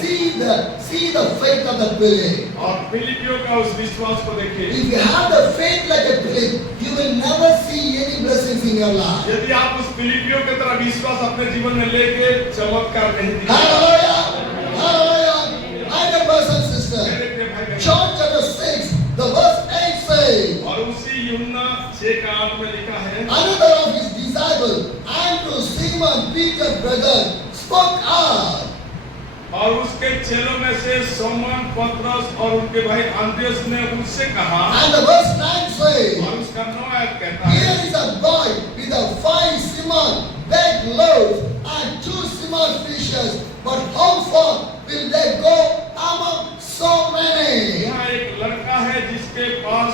see the faith of the Philip. और फिलिपियों का उस विश्वास को देखिए। If you have the faith like a Philip, you will never see any blessings in your life. यदि आप उस फिलिपियों की तरह विश्वास अपने जीवन में लेके चमत्कार नहीं दिखाते, Hallelujah! Hallelujah! My dear brothers and sisters, मेरे प्रिय भाई बहनों, John chapter 6, the verse 8 says, और उसी यूहन्ना 6:8 में लिखा है, another of his disciples, Andrew, Simon, Peter, brother, spoke out. और उसके चेलों में से शमौन, पतरस और उनके भाई अंद्रियास ने उससे कहा, And the verse 9 says, और उसका 9 आयत कहता है, here is a boy with a 5 small big loaves and 2 small fishes, but how far will they go among so many? यहाँ एक लड़का है जिसके पास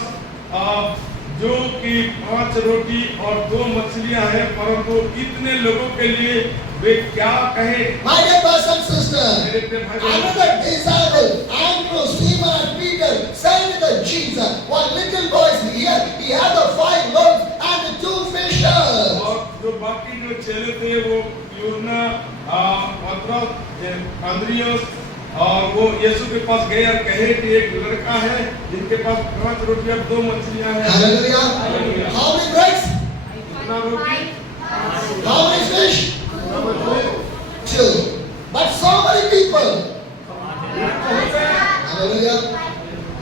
जो कि 5 रोटी और 2 मछलियां हैं, परंतु इतने लोगों के लिए वे क्या कहे। My dear brothers and sisters, मेरे प्रिय भाई बहनों, another disciple, Andrew, Simon, and Peter, said to the Jesus, one little boy is here, he had the 5 loaves and the 2 fishes. और जो बाकी जो चेले थे वो यूहन्ना, पतरस, अंद्रियास और वो यीशु के पास गए और कहे कि एक लड़का है जिनके पास 5 रोटी और 2 मछलियां हैं। Hallelujah. How many breads? कितना रोटी? How many fish? 2. But so many people. Hallelujah.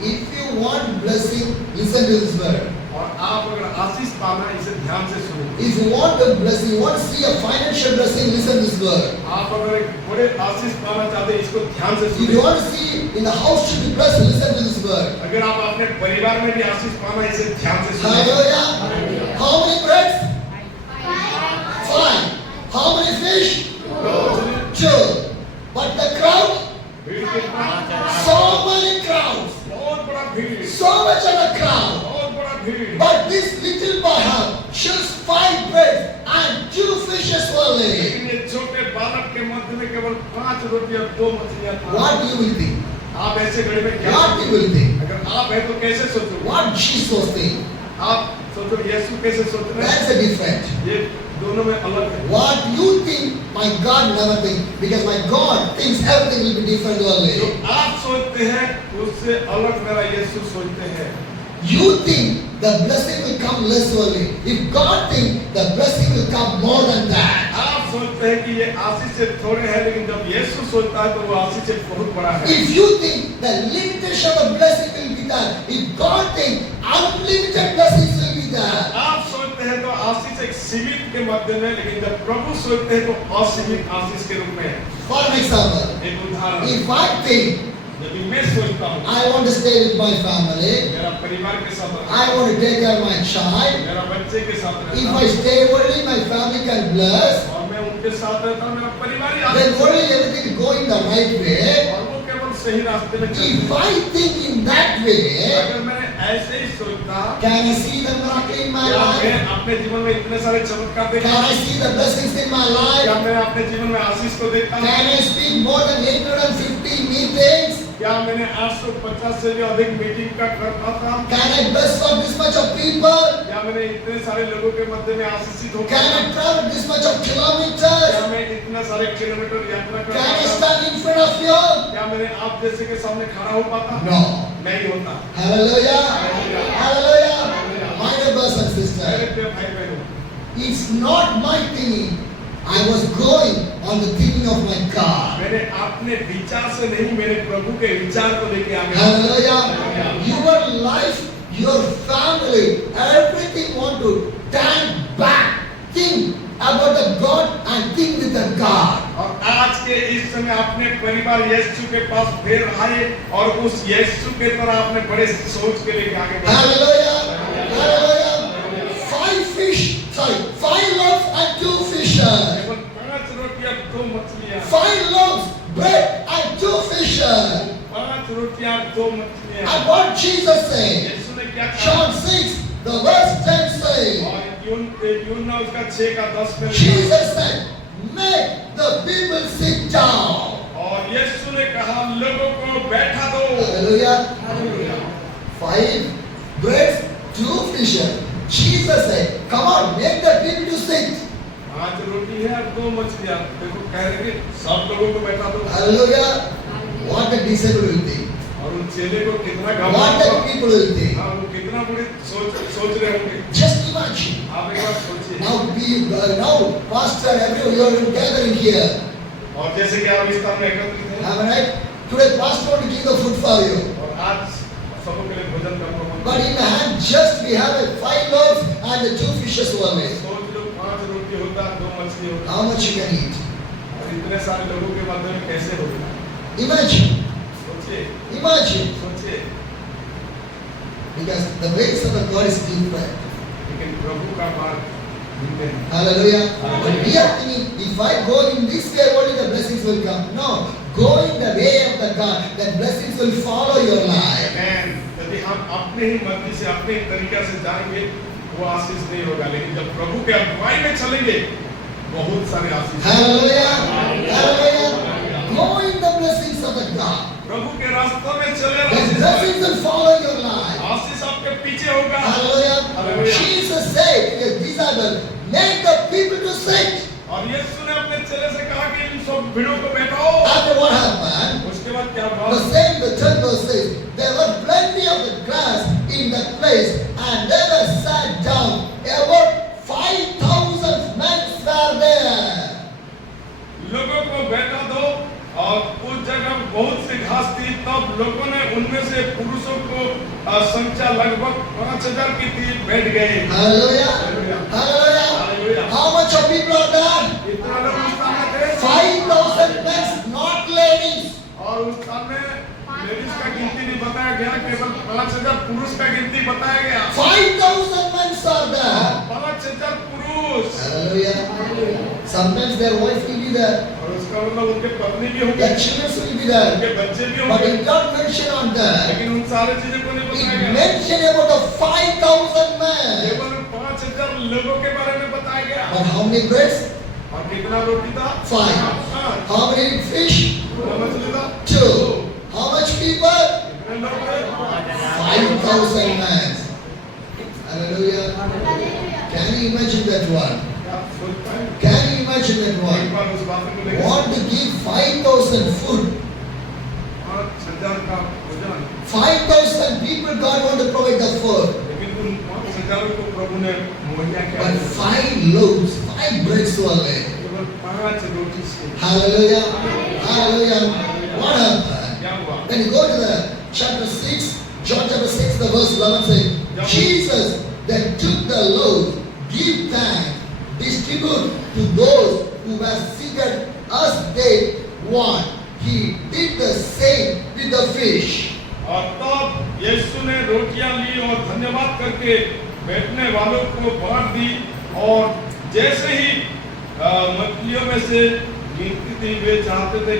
If you want blessing, listen to this word. और आप अगर आशीष पाना इसे ध्यान से सुनो। If you want the blessing, you want to see a financial blessing, listen to this word. आप अगर एक बड़े आशीष पाना चाहते हैं इसको ध्यान से If you सुनिए। want to see in the house to be blessed, listen to this word. अगर आप अपने परिवार में भी आशीष पाना इसे ध्यान से सुनिए। Hallelujah. How many breads? 5. How many fish? 2. But the crowd? भीड़ कितना? So many crowds. बहुत बड़ा भीड़, so much of a crowd. बहुत बड़ा भीड़। But this little boy had just 5 breads and 2 fishes only. लेकिन ये छोटे बालक के मध्य में केवल 5 रोटी और 2 मछलियां था। What you will think? आप ऐसे घड़ी में क्या What you will think? अगर आप है तो कैसे सोचोगे? What Jesus was saying? आप सोचो यीशु कैसे सोच रहे हैं? That's a different. ये दोनों में अलग है। What you think, my God never think, because my God thinks everything will be different जो only. आप सोचते हैं उससे अलग मेरा यीशु सोचते हैं। You think the blessing will come less only. If God thinks the blessing will come more than that. आप सोचते हैं कि ये आशीष से थोड़े हैं, लेकिन जब यीशु सोचता है तो वो आशीष से बहुत बड़ा है। If you think the limitation of blessing will be there, if God thinks unlimited blessings will be there. आप सोचते हैं तो आशीष एक सीमित के मध्य में, लेकिन जब प्रभु सोचते हैं तो असीमित आशीष के रूप में है। For example, एक उदाहरण, if I think यदि मैं सोचता हूँ I want to stay with my family, मेरा परिवार के साथ रहना, I want to take care of my child, मेरा बच्चे के साथ if रहना, I stay only my family can bless, और मैं उनके साथ रहता हूँ, मेरा परिवार ही then Ashish only everything will go in the right way. और वो केवल सही रास्ते में If चलते I think in that way, हैं। अगर मैंने ऐसे ही सोचता, can I see the miracle in my क्या life? मैं अपने जीवन में इतने सारे चमत्कार देखता Can हूँ? I see the blessings in my क्या life? मैं अपने जीवन में आशीष को देखता हूँ? Can I speak more than 850 meetings? क्या मैंने 850 से भी अधिक मीटिंग का करता था? Can I bless for this much of people? क्या मैंने इतने सारे लोगों के मध्य में आशीषित हो Can I travel this much of kilometers? क्या मैं इतना सारे किलोमीटर यात्रा कर Can I पाता? stand in front of you? क्या मैंने आप जैसे के सामने खड़ा हो पाता? No. नहीं होता। Hallelujah. Hallelujah. My dear brothers and मेरे sisters, प्रिय भाई बहनों, it's not my thinking. I was going on the thinking of my God. मैंने अपने विचार से नहीं, मेरे प्रभु के विचार को लेके आगे Hallelujah. Your life, your family, everything want to turn back. Think about the God and think with the God. और आज के इस समय अपने परिवार यीशु के पास फिर आए और उस यीशु के तरह अपने बड़े सोच के लेके आगे बढ़े। Hallelujah. Hallelujah. 5 loaves and 2 fishes. केवल 5 रोटियां 2 मछलियां। 5 loaves, bread and 2 fishes. 5 रोटियां 2 मछलियां। And what Jesus said, यीशु ने क्या कहा? John 6, the verse 10 says, और यूहन्ना उसका 6 का 10 में लिखा। Jesus said, make the people sit down. और यीशु ने कहा लोगों को बैठा दो। Hallelujah. 5 breads, 2 fishes. Jesus said, come on, make the people to sit. 5 रोटी है और 2 मछलियां। देखो कह रहे कि सब लोगों को बैठा दो। Hallelujah. What the disciple will think. और उन चेले को कितना What घमंड the हुआ। people will think. हाँ, वो कितना बुरी सोच रहे होंगे। Just imagine. आप एक बार सोचिए। Now, pastor, everyone, you are gathering here. और जैसे कि आप इस स्थान में एकत्रित हैं, Am I right? Today, pastor want to give the food for you. और आज सबों के लिए भोजन का प्रबंध। But in the hand, just we have 5 loaves and the 2 fishes only. सोच लो 5 रोटी होता, 2 मछली होता, How much you can eat? और इतने सारे लोगों के मध्य में कैसे होगा? Imagine. सोचिए, Imagine. सोचिए। Because the ways of the God is different. लेकिन प्रभु का मार्ग भिन्न है। Hallelujah. But we are thinking, if I go in this way, only the blessings will come. No. Go in the way of the God, then blessings will follow your life. Amen. यदि हम अपने ही मर्जी से अपने ही तरीका से जाएंगे वो आशीष नहीं होगा, लेकिन जब प्रभु के अगुवाई में चलेंगे बहुत सारे आशीष। Hallelujah. Hallelujah. Go in the blessings of the God. प्रभु के रास्ते में चले Then blessings will follow your life. आशीष आपके पीछे होगा। Hallelujah. Hallelujah. Jesus said to his disciples, make the people to sit. और यीशु ने अपने चेले से कहा कि इन सब भीड़ों को बैठाओ। After what happened, उसके बाद क्या the हुआ? same the third verse says, there were plenty of the grass in that place, and they were sat down. About 5,000 men were there. लोगों को बैठा दो और उस जगह बहुत सी घास थी, तब लोगों ने उनमें से पुरुषों को संख्या लगभग 5,000 की थी, बैठ गए। Hallelujah. Hallelujah. Hallelujah. How much of people are there? इतना लोग उस स्थान में थे। 5,000 men, not ladies. और उस स्थान में लेडीज का गिनती नहीं बताया गया, केवल 5,000 पुरुष का गिनती बताया गया। 5,000 men are there. 5,000 पुरुष। Hallelujah. Sometimes their wife will be there. और उसका मतलब उनके पत्नी भी होंगे, Their children will be there. उनके बच्चे भी But होंगे, it not mentioned on that. लेकिन उन सारे चीजों को नहीं बताया It गया। mentioned about the 5,000 men. केवल 5,000 लोगों के बारे में बताया गया। But how many breads? और कितना रोटी था? 5. 5। How many fish? कितना मछली था? 2. How much people? कितने लोग थे? 5,000 men. Hallelujah. Can you imagine that one? क्या सोचता है? Can you imagine that एक one? बार उस बात को लेकर Want to give 5,000 food? 5,000 का भोजन, 5,000 people God want to provide the food. लेकिन उन 5,000 को प्रभु ने मुहैया किया। But 5 loaves, 5 breads only. केवल 5 रोटी से Hallelujah. Hallelujah. What happened? क्या हुआ? When you go to the chapter 6, John chapter 6, the verse 11 says, Jesus then took the loaves, give thanks, distribute to those who were seated as they want. He did the same with the fish. और तब यीशु ने रोटियां ली और धन्यवाद करके बैठने वालों को बांट दी, और जैसे ही मछलियों में से गिनती थी वे चाहते थे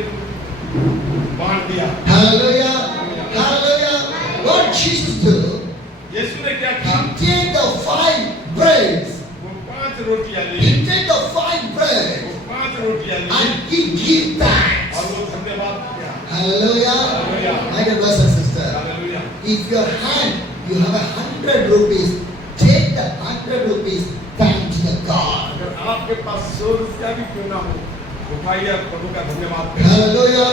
बांट दिया। Hallelujah. Hallelujah. What Jesus do? यीशु ने क्या किया? He take the 5 breads. वो 5 रोटियां ली, He take the 5 breads वो 5 रोटियां ली and he give thanks. और वो धन्यवाद किया। Hallelujah. Hallelujah. My dear brothers and sisters, hallelujah. if your hand you have 100 rupees, take the 100 rupees, thank to the God. अगर आपके पास 100 रुपया भी क्यों ना हो, उठाइए और प्रभु का धन्यवाद करिए। Hallelujah.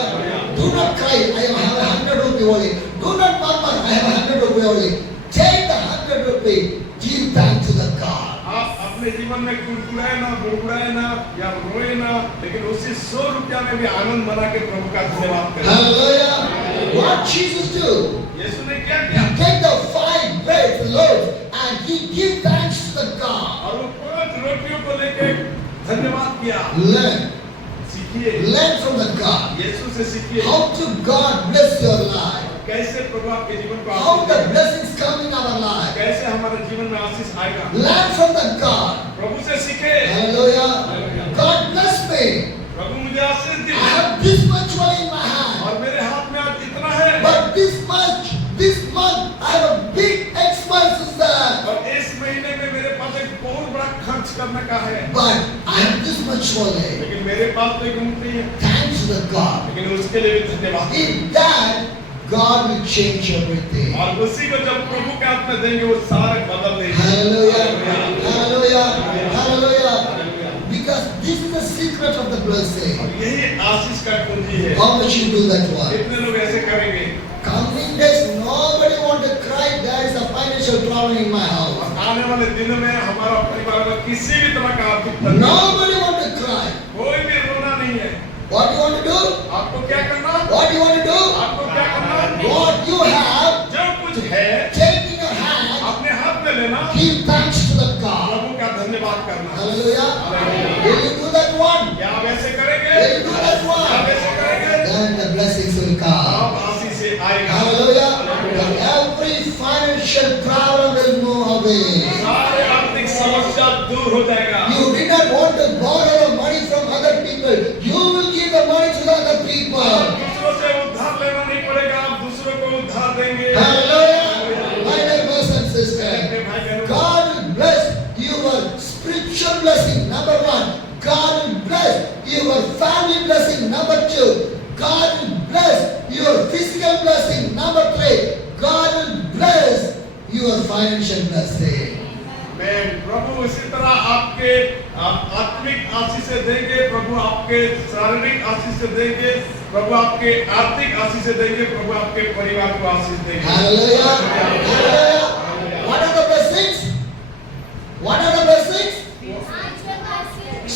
Do not cry, I have 100 rupee only. Do not murmur, I have 100 rupee only. Take the 100 rupee, give thanks to the God. आप अपने जीवन में कुड़कुड़ाए ना, बुड़बुड़ाए ना या रोए ना, लेकिन उसी 100 रुपया में भी आनंद मना के प्रभु का धन्यवाद करें। Hallelujah. What Jesus do? यीशु ने क्या He किया? take the 5 bread loaves and he give thanks to the God. और वो 5 रोटियों को लेके धन्यवाद किया। Learn. सीखिए, Learn from the God. यीशु से सीखिए How to God bless your life. कैसे प्रभु आपके जीवन को How आशीष the देगा। blessings come in our life. कैसे हमारे जीवन में आशीष आएगा। Learn from the God. प्रभु से सीखे। Hallelujah. God bless me. प्रभु मुझे आशीष I they, have this much money in my hand. और मेरे हाथ में आज इतना है, But this month I have a big expenses there. और इस महीने में मेरे पास एक बहुत बड़ा खर्च करने का है, But I have this much money. लेकिन मेरे पास तो एक ऊँट नहीं है। Thanks to the God. लेकिन उसके लिए भी धन्यवाद। In that, God will change everything. और उसी को जब प्रभु के हाथ में देंगे वो सारे बदल देंगे। Hallelujah. Hallelujah. Hallelujah. Hallelujah. Because this is the secret of the blessing. और यही आशीष का कुंजी है। How much you do that one? कितने लोग ऐसे करेंगे? Coming days, nobody want to cry. There is a financial problem in my house. और आने वाले दिनों में हमारा परिवार में किसी भी तरह का आर्थिक तंगी, Nobody want to cry. कोई भी रोना नहीं है। What you want to do? आपको क्या करना? What you want to do? आपको क्या करना? What you have, जो कुछ है take in your hand. अपने हाथ में लेना, Give thanks to the God. प्रभु का धन्यवाद करना। Hallelujah. Hallelujah. Will you do that one? क्या आप ऐसे करेंगे? Will you do that क्या आप one? ऐसे करेंगे? Then the blessings will come. आप आशीष से आएगा। Hallelujah. And every financial problem will move away. सारे आर्थिक समस्या दूर हो जाएगा। You did not want to borrow the money from other people. You will give the money to the other people. दूसरों से उधार लेना नहीं पड़ेगा, आप दूसरों को उधार देंगे। Hallelujah. My dear brothers and sisters, अपने भाई बहनों को God will bless your spiritual blessing. Number 1. God will bless your family blessing. Number 2. God will bless your physical blessing. Number 3. God will bless your financial blessing. मैं प्रभु इसी तरह आपके आत्मिक आशीष से देंगे, प्रभु आपके शारीरिक आशीष से देंगे, प्रभु आपके आर्थिक आशीष से देंगे, प्रभु आपके परिवार को आशीष देंगे। Hallelujah. Hallelujah. What are the blessings? What are the blessings?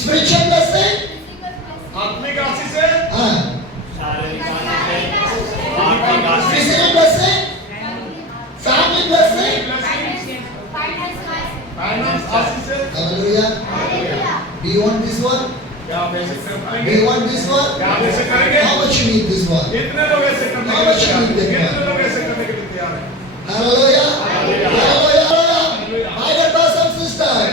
Spiritual blessing? आत्मिक आशीष है, Physical blessing? Family blessing? Finance आशीष है। Hallelujah. Do you want this one? क्या आप ऐसे कर Do पाएंगे? you want this one? क्या आप ऐसे करेंगे? How much you need this one? कितने लोग ऐसे करने के लिए तैयार हैं? कितने लोग ऐसे करने के लिए तैयार हैं? Hallelujah. Hallelujah. My dear brothers and sisters,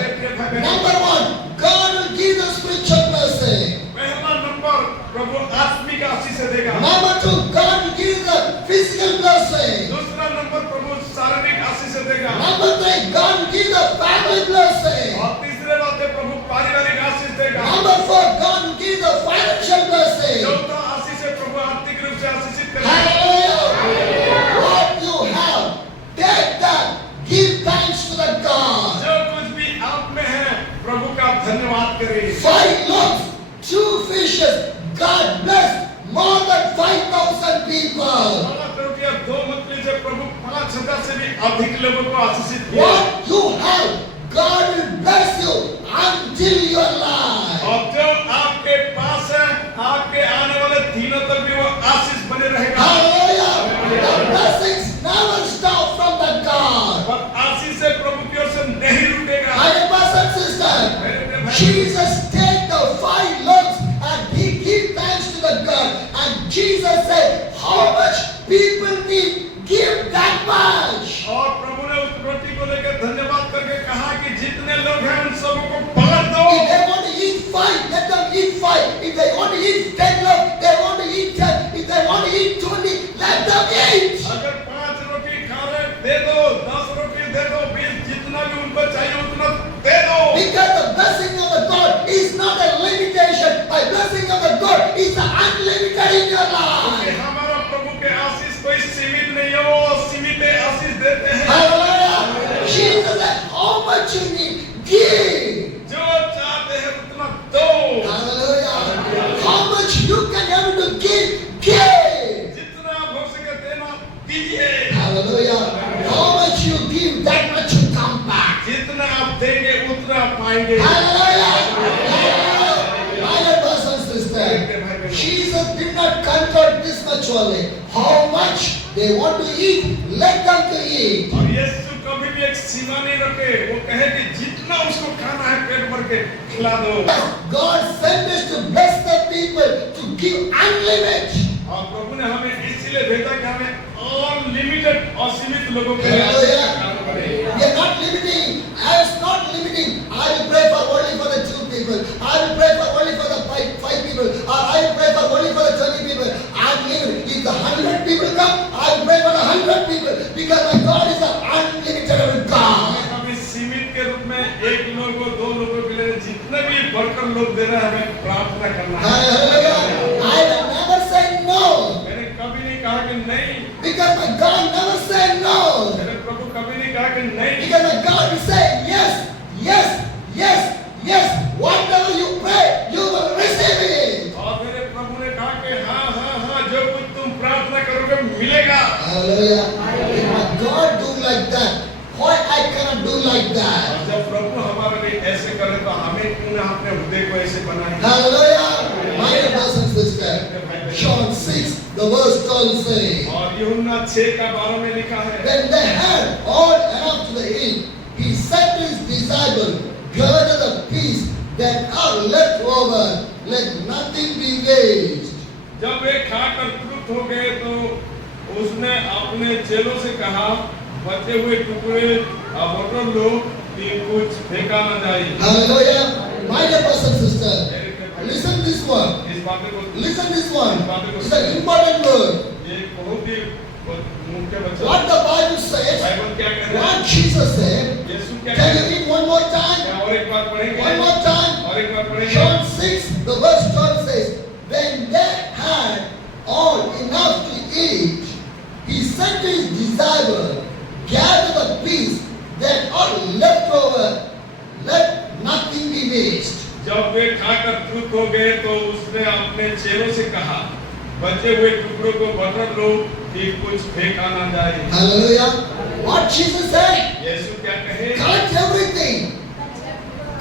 number 1, God will give the spiritual blessing. पहला नंबर प्रभु आत्मिक आशीष से देगा। Number 2, God will give the physical blessing. blessing. दूसरा नंबर प्रभु शारीरिक आशीष देगा। Number 3, God will give the family blessing. और तीसरे बात है प्रभु पारिवारिक आशीष देगा। Number 4, God will give the financial blessing. चौथा आशीष है प्रभु आर्थिक रूप से आशीषित करेगा। Hallelujah. What you have, take that. Give thanks to the God. जो कुछ भी आप में है प्रभु का धन्यवाद करें। 5 loaves, 2 fishes. God blessed more than 5,000 people. 5 रोटी और 2 मछली से प्रभु 5,000 से भी अधिक लोगों को आशीषित किया। What you have, God will bless you until your life. और जो आपके पास है आपके आने वाले दिनों तक भी वो आशीष बने रहेगा। Hallelujah. The blessings never stop from the God. और आशीष से प्रभु की ओर से नहीं रुकेगा। My brothers and sisters, Jesus take the 5 loaves and he give thanks to the God. And Jesus said, how much people need, give that much. और प्रभु ने उस रोटी को लेकर धन्यवाद करके कहा कि जितने लोग हैं उन सबों को बांट दो। If they want to eat 5, let them eat 5. If they want to eat 10 loaves, they want to eat 10. If they want to eat 20, let them eat. अगर 5 रोटी खा रहे दे दो, 10 रोटी दे दो, 20 जितना भी उनको चाहिए उतना दे दो। Because the blessing of the God is not a limitation. The blessing of the God is unlimited in your क्योंकि life. हमारा प्रभु के आशीष कोई सीमित नहीं है, वो सीमित आशीष देते हैं। Hallelujah. Jesus said, how much you need, give. जो चाहते हैं उतना दो। Hallelujah. How much you can able to give. जितना आप हो सके देना दीजिए। Hallelujah. How much you give, that much you come back. जितना आप देंगे उतना आप पाएंगे। Hallelujah. My brothers and sisters, Jesus did not control this much only. How much they want to eat, let them to eat. और यीशु कभी भी एक सीमा नहीं रखे, वो कहे कि जितना उसको खाना है पेट भर के खिला दो। God sent us to bless the people, to give unlimited. और प्रभु ने हमें इसीलिए भेजा कि हमें अनलिमिटेड असीमित लोगों के लिए Hallelujah. काम करें। We are not limiting. I was not limiting. I will pray for only for the 2 people. I will pray for only for the 5 people. Or I will pray for only for the 20 people. I am limited. If the 100 people come, I will pray for the 100 people. Because my God is an unlimited God. हमें सीमित के रूप में 1 लोगों 2 लोगों के लिए जितने भी बढ़कर लोग दे रहे हैं हमें प्रार्थना करना है। Hallelujah. I will never say no. मैंने कभी नहीं कहा कि नहीं। Because my God never said no. मेरे प्रभु कभी नहीं कहा कि नहीं। Because my God will say yes, yes, yes, yes. Whatever you pray, you will receive it. और मेरे प्रभु ने कहा कि हाँ हाँ हाँ जो कुछ तुम प्रार्थना करोगे मिलेगा। Hallelujah. If my God do like that, why I cannot do like that? और जब प्रभु हमारे लिए ऐसे करे तो हमें क्यों ना अपने हृदय को ऐसे बनाए। Hallelujah. My brothers and sisters, John 6, the verse 12 says, और यूहन्ना 6:12 में लिखा है। when they had all enough to eat, he said to his disciples, gather the piece that are left over, let nothing be waste. जब वे खाकर तृप्त हो गए तो उसने अपने चेलों से कहा बचे हुए टुकड़े बटोर लो कि कुछ फेंका न जाए। Hallelujah. My dear brothers and sisters, listen this one. इस बात को Listen this one. It's an important word. ये बहुत ही मुख्य वचन। What the Bible says, Bible क्या कहता है? what Jesus said, यीशु क्या can कहता you है? read one more time? क्या और एक बार पढ़ेंगे? One more time. और एक बार पढ़ेंगे? John 6, the verse 12 says, when they had all enough to eat, he said to his disciples, gather the piece that are left over, let nothing be waste. जब वे खाकर तृप्त हो गए तो उसने अपने चेलों से कहा बचे हुए टुकड़ों को बटोर लो कि कुछ फेंका ना जाए। Hallelujah. What Jesus said? यीशु क्या कहे? Collect everything.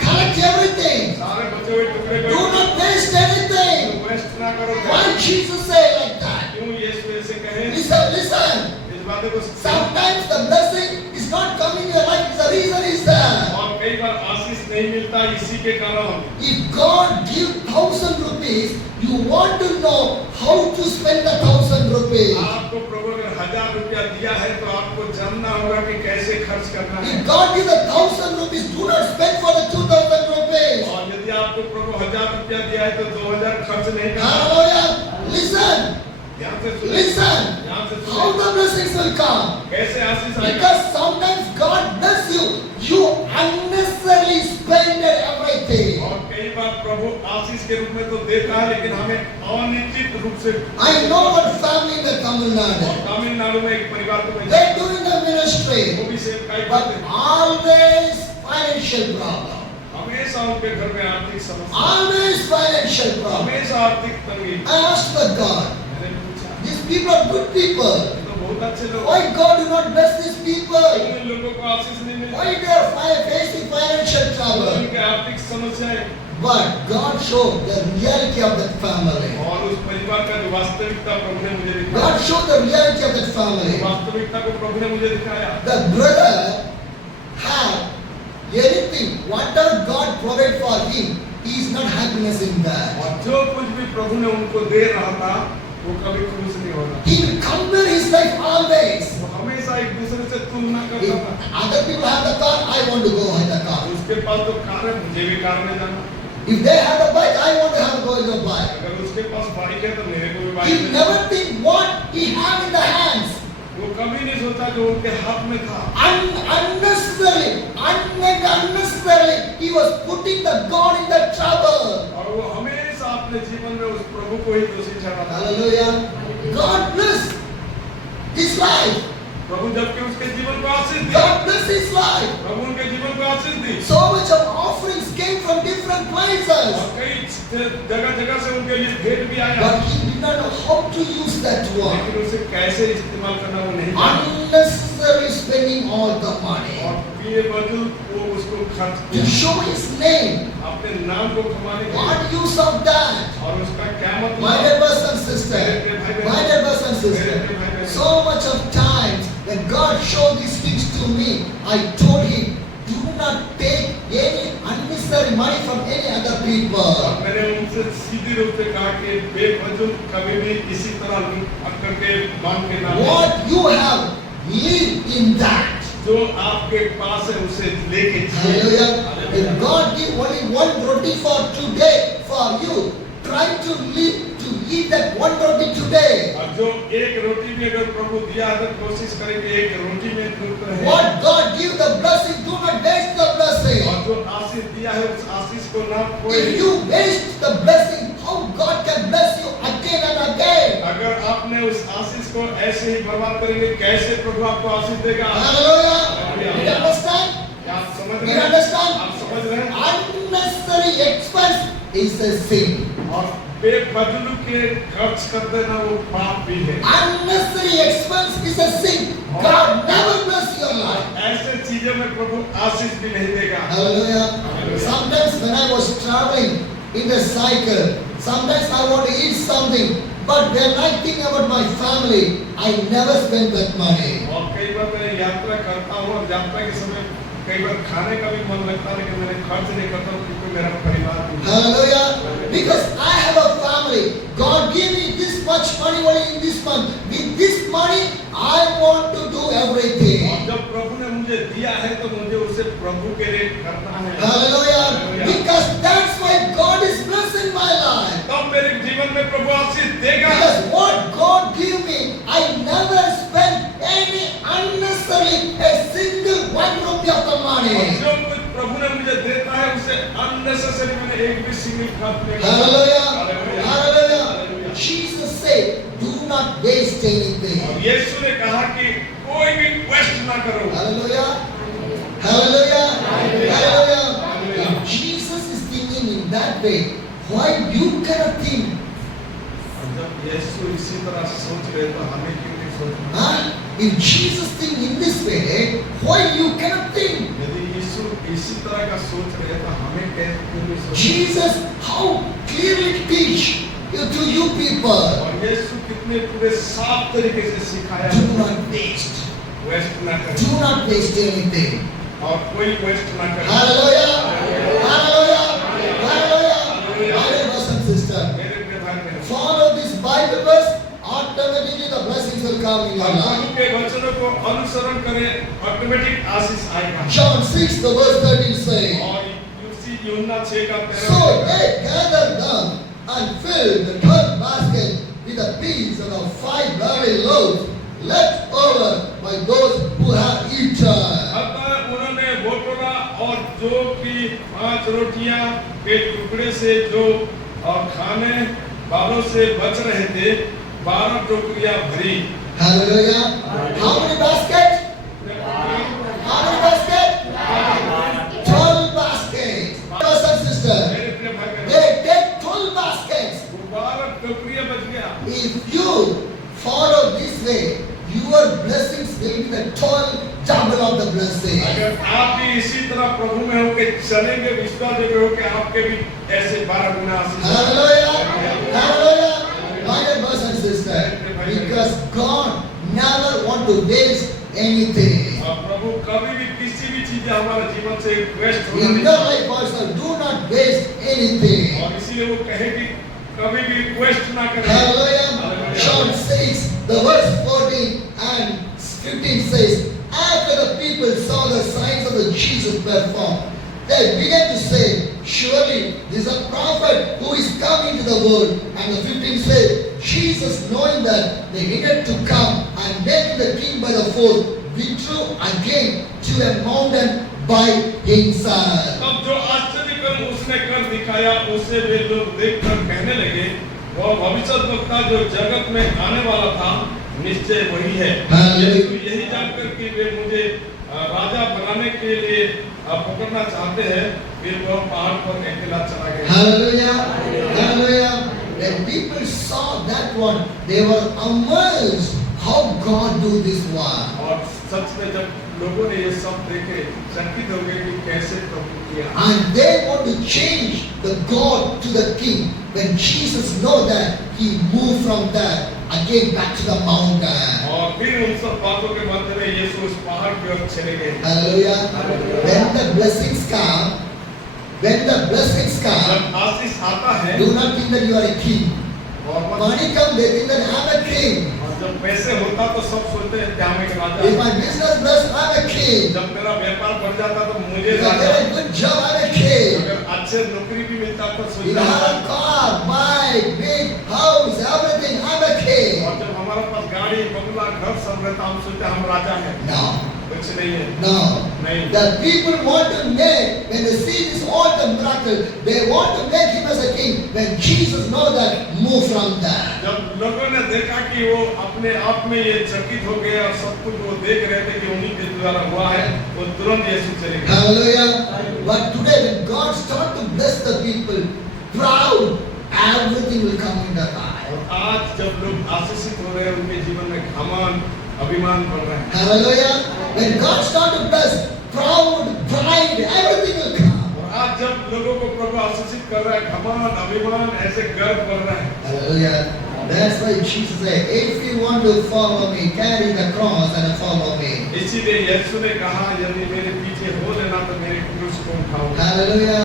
Collect everything. सारे बचे हुए टुकड़े Do को not waste anything. वेस्ट ना करो। Why Jesus say like that? क्यों यीशु ऐसे कहे? Listen. इस बात को Sometimes the blessing is not coming in your life. The reason is that और कई बार आशीष नहीं मिलता इसी के कारण। if God give 1,000 rupees, you want to know how to spend the 1,000 rupees. आपको प्रभु ने 1,000 रुपया दिया है तो आपको जानना होगा कि कैसे खर्च करना है। If God gives 1,000 rupees, do not spend for the 2,000 rupees. और यदि आपको प्रभु 1,000 रुपया दिया है तो 2,000 खर्च नहीं करना। Hallelujah. Listen. ध्यान से सुनिए, Listen, ध्यान से how सुनिए, the blessings will come. कैसे आशीष आएगा? Because sometimes God bless you, you unnecessarily spend everything. और कई बार प्रभु आशीष के रूप में तो देता है, लेकिन हमें अनिश्चित रूप से I know one family in the Tamil Nadu. और तमिलनाडु में एक परिवार को They're doing the ministry, वो भी सेवकाई but करते हैं। always financial problem. हमेशा उनके घर में आर्थिक समस्या, Always financial problem. हमेशा आर्थिक तंगी। I asked the God, मैंने पूछा, these people are good people. ये तो बहुत अच्छे लोग हैं, Why God do not bless these people? क्यों इन लोगों को आशीष नहीं मिलती? Why they are facing financial trouble? उनके आर्थिक समस्याएं But God showed the reality of that family. और उस परिवार का जो वास्तविकता प्रभु ने मुझे दिखाया, God showed the reality of that family. वास्तविकता को प्रभु ने मुझे दिखाया। The brother had anything, whatever God provided for him, he is not happiness in that. और जो कुछ भी प्रभु ने उनको दे रहा था, वो कभी खुश नहीं होगा। He will compare his life always. वो हमेशा एक दूसरे से तुलना If करता था। other people have the car, I want to go in the car. उसके पास तो कार है, मुझे भी कार में जाना। If they have the bike, I want to have go in the bike. अगर उसके पास बाइक है तो मेरे को भी बाइक He है। never think what he have in the hands. वो कभी नहीं सोचा जो उनके हाथ में था। Unnecessarily, he was putting the God in the trouble. और वो हमेशा अपने जीवन में उस प्रभु को ही दोषी ठहराता था। Hallelujah. God bless his life. प्रभु जबकि उसके जीवन को आशीष दी, God bless his life. प्रभु उनके जीवन को आशीष दी। So much of offerings came from different places. और कई जगह से उनके लिए भेंट भी आया, But he did not know how to use that one. लेकिन उसे कैसे इस्तेमाल करना वो नहीं जानता। Unnecessarily spending all the money. और बेवजह वो उसको खर्च To किया, show his name. अपने नाम को कमाने के लिए। What use of that? और उसका क्या My मतलब? dear brothers and sisters, my dear brothers and sisters, so much of times when God showed these things to me, I told him, do not take any unnecessary money from any other people. और मैंने उनसे सीधी रूप से कहा कि बेवजह कभी भी इसी तरह करके मांग के ना लें। What you have, live in that. जो आपके पास है उसे लेके जिए। Hallelujah. If God give only one roti for today for you, try to live to eat that one roti today. और जो एक रोटी भी अगर प्रभु दिया है तो कोशिश करें कि एक रोटी में तृप्त रहे। What God give the blessing, do not waste the blessing. और जो आशीष दिया है उस आशीष को ना If खोए। you waste the blessing, how God can bless you again and again? अगर आपने उस आशीष को ऐसे ही बर्बाद करेंगे, कैसे प्रभु आपको आशीष देगा? Hallelujah. You understand? क्या आप समझ You रहे हैं? understand? आप समझ रहे हैं? Unnecessary expense is a sin. और बेफजूल के खर्च कर देना वो पाप भी है। Unnecessary expense is a sin. God never bless your life. ऐसे चीजों में प्रभु आशीष भी नहीं देगा। Hallelujah. Sometimes when I was traveling in the cycle, sometimes I want to eat something, but when I think about my family, I never spend that money. और कई बार मैं यात्रा करता हूँ और यात्रा के समय कई बार खाने का भी मन लगता है, लेकिन मैंने खर्च नहीं करता हूँ क्योंकि मेरा परिवार भी है। Hallelujah. Because I have a family. God give me this much money only in this month. With this money, I want to do everything. और जब प्रभु ने मुझे दिया है तो मुझे उसे प्रभु के लिए करना है। Hallelujah. Because that's why God is blessing my life. तब मेरे जीवन में प्रभु आशीष देगा। Because what God give me, I never spend any unnecessarily a single 1 rupee of the और money. जो कुछ प्रभु ने मुझे देता है उसे अननेसेसरी मैंने एक भी सिंगल खर्च नहीं किया। Hallelujah. Hallelujah. Hallelujah. Jesus said, do not waste anything. और यीशु ने कहा कि कोई भी वेस्ट ना करो। Hallelujah. Hallelujah. Hallelujah. Hallelujah. If Jesus is thinking in that way, why you cannot think? और जब यीशु इसी तरह सोच रहे तो हमें क्यों नहीं सोचना? Huh? If Jesus think in this way, why you cannot think? यदि यीशु इसी तरह का सोच रहे तो हमें क्यों नहीं सोचना? Jesus, how clearly teach to you people. और यीशु कितने पूरे साफ तरीके से सिखाया, Do not waste. वेस्ट ना करें Do not waste anything. और कोई वेस्ट ना करें। Hallelujah. Hallelujah. Hallelujah. My dear brothers and sisters, मेरे प्रिय भाई बहन, follow this Bible verse, automatically the blessings will come in your और life. प्रभु के वचनों को अनुसरण करें, ऑटोमेटिक आशीष आएगा। John 6, the verse 13 says, और यूहन्ना 6 का 13 so they gathered them and filled the 12 baskets with the peace and the 5 barley loaves left over by those who have eaten. अतः उन्होंने वो टोला और जो कि 5 रोटियां के टुकड़े से जो और खाने वालों से बच रहे थे 12 टोकरियां भरी। Hallelujah. How many baskets? How many baskets? 12 baskets. Brothers and sisters, मेरे प्रिय भाई बहन, they take 12 baskets. 12 टोकरियां बच गया। If you follow this way, your blessings will be the 12 double of the blessing. अगर आप भी इसी तरह प्रभु में होके चलेंगे, विश्वास जोगे होके आपके भी ऐसे 12 गुना आशीष। Hallelujah. Hallelujah. My dear brothers and sisters, because God never want to waste anything. प्रभु कभी भी किसी भी चीज हमारे जीवन से वेस्ट होना In नहीं your life also, do not waste anything. और इसीलिए वो कहे कि कभी भी वेस्ट ना करें। Hallelujah. John says, the verse 14 and 15 says, after the people saw the signs of the Jesus performed, they began to say, surely this is a prophet who is coming to the world. And the 15 says, Jesus, knowing that they needed to come and make the king by the force, withdrew again to a mountain by himself. तब जो आश्चर्य कर्म उसने कर दिखाया उसे वे लोग देखकर कहने लगे, वह भविष्यद्वक्ता जो जगत में आने वाला था निश्चय वही है। यीशु यही जानकर कि वे मुझे राजा बनाने के लिए पकड़ना चाहते हैं, फिर वह पहाड़ पर अकेला चला गया। Hallelujah. Hallelujah. When people saw that one, they were amazed how God do this one. और सच में जब लोगों ने ये सब देखे चकित हो गए कि कैसे प्रभु किया। And they want to change the God to the king. When Jesus know that, he moved from there again back to the mountain. और फिर उन सब बातों के मध्य में यीशु उस पहाड़ की ओर चले गए। Hallelujah. When the blessings come, जब आशीष आता है do not think that you are a king. और मत- Money come, they think that I'm a king. और जब पैसे होता तो सब सोचते हैं कि हम एक राजा If हैं। my business bless, I'm a king. जब मेरा व्यापार बढ़ जाता तो मुझे If I Raja, get a good job, I'm a king. अगर अच्छे नौकरी भी मिलता तो If सोचता I have a car, bike, big house, everything, I'm a king. और जब हमारे पास गाड़ी बंगला घर सब रहता हम सोचते हम राजा हैं। No, कुछ नहीं है। no. नहीं। The people want to make, when they see this all the miracle, they want to make him as a king. When Jesus know that, move from there. जब लोगों ने देखा कि वो अपने आप में ये चकित हो गए और सब कुछ वो देख रहे थे कि उन्हीं के द्वारा हुआ है, वो तुरंत यीशु चले गए। Hallelujah. But today when God start to bless the people, proud, everything will come in their life. और आज जब लोग आशीषित हो रहे हैं उनके जीवन में घमंड अभिमान बढ़ रहा है। Hallelujah. When God start to bless, proud, pride, everything will come. और आज जब लोगों को प्रभु आशीषित कर रहा है घमंड अभिमान ऐसे गर्व बढ़ रहा है। Hallelujah. That's why Jesus said, if you want to follow me, carry the cross and follow me. इसीलिए यीशु ने कहा यदि मेरे पीछे हो लेना तो मेरे क्रूस को उठाओ। Hallelujah.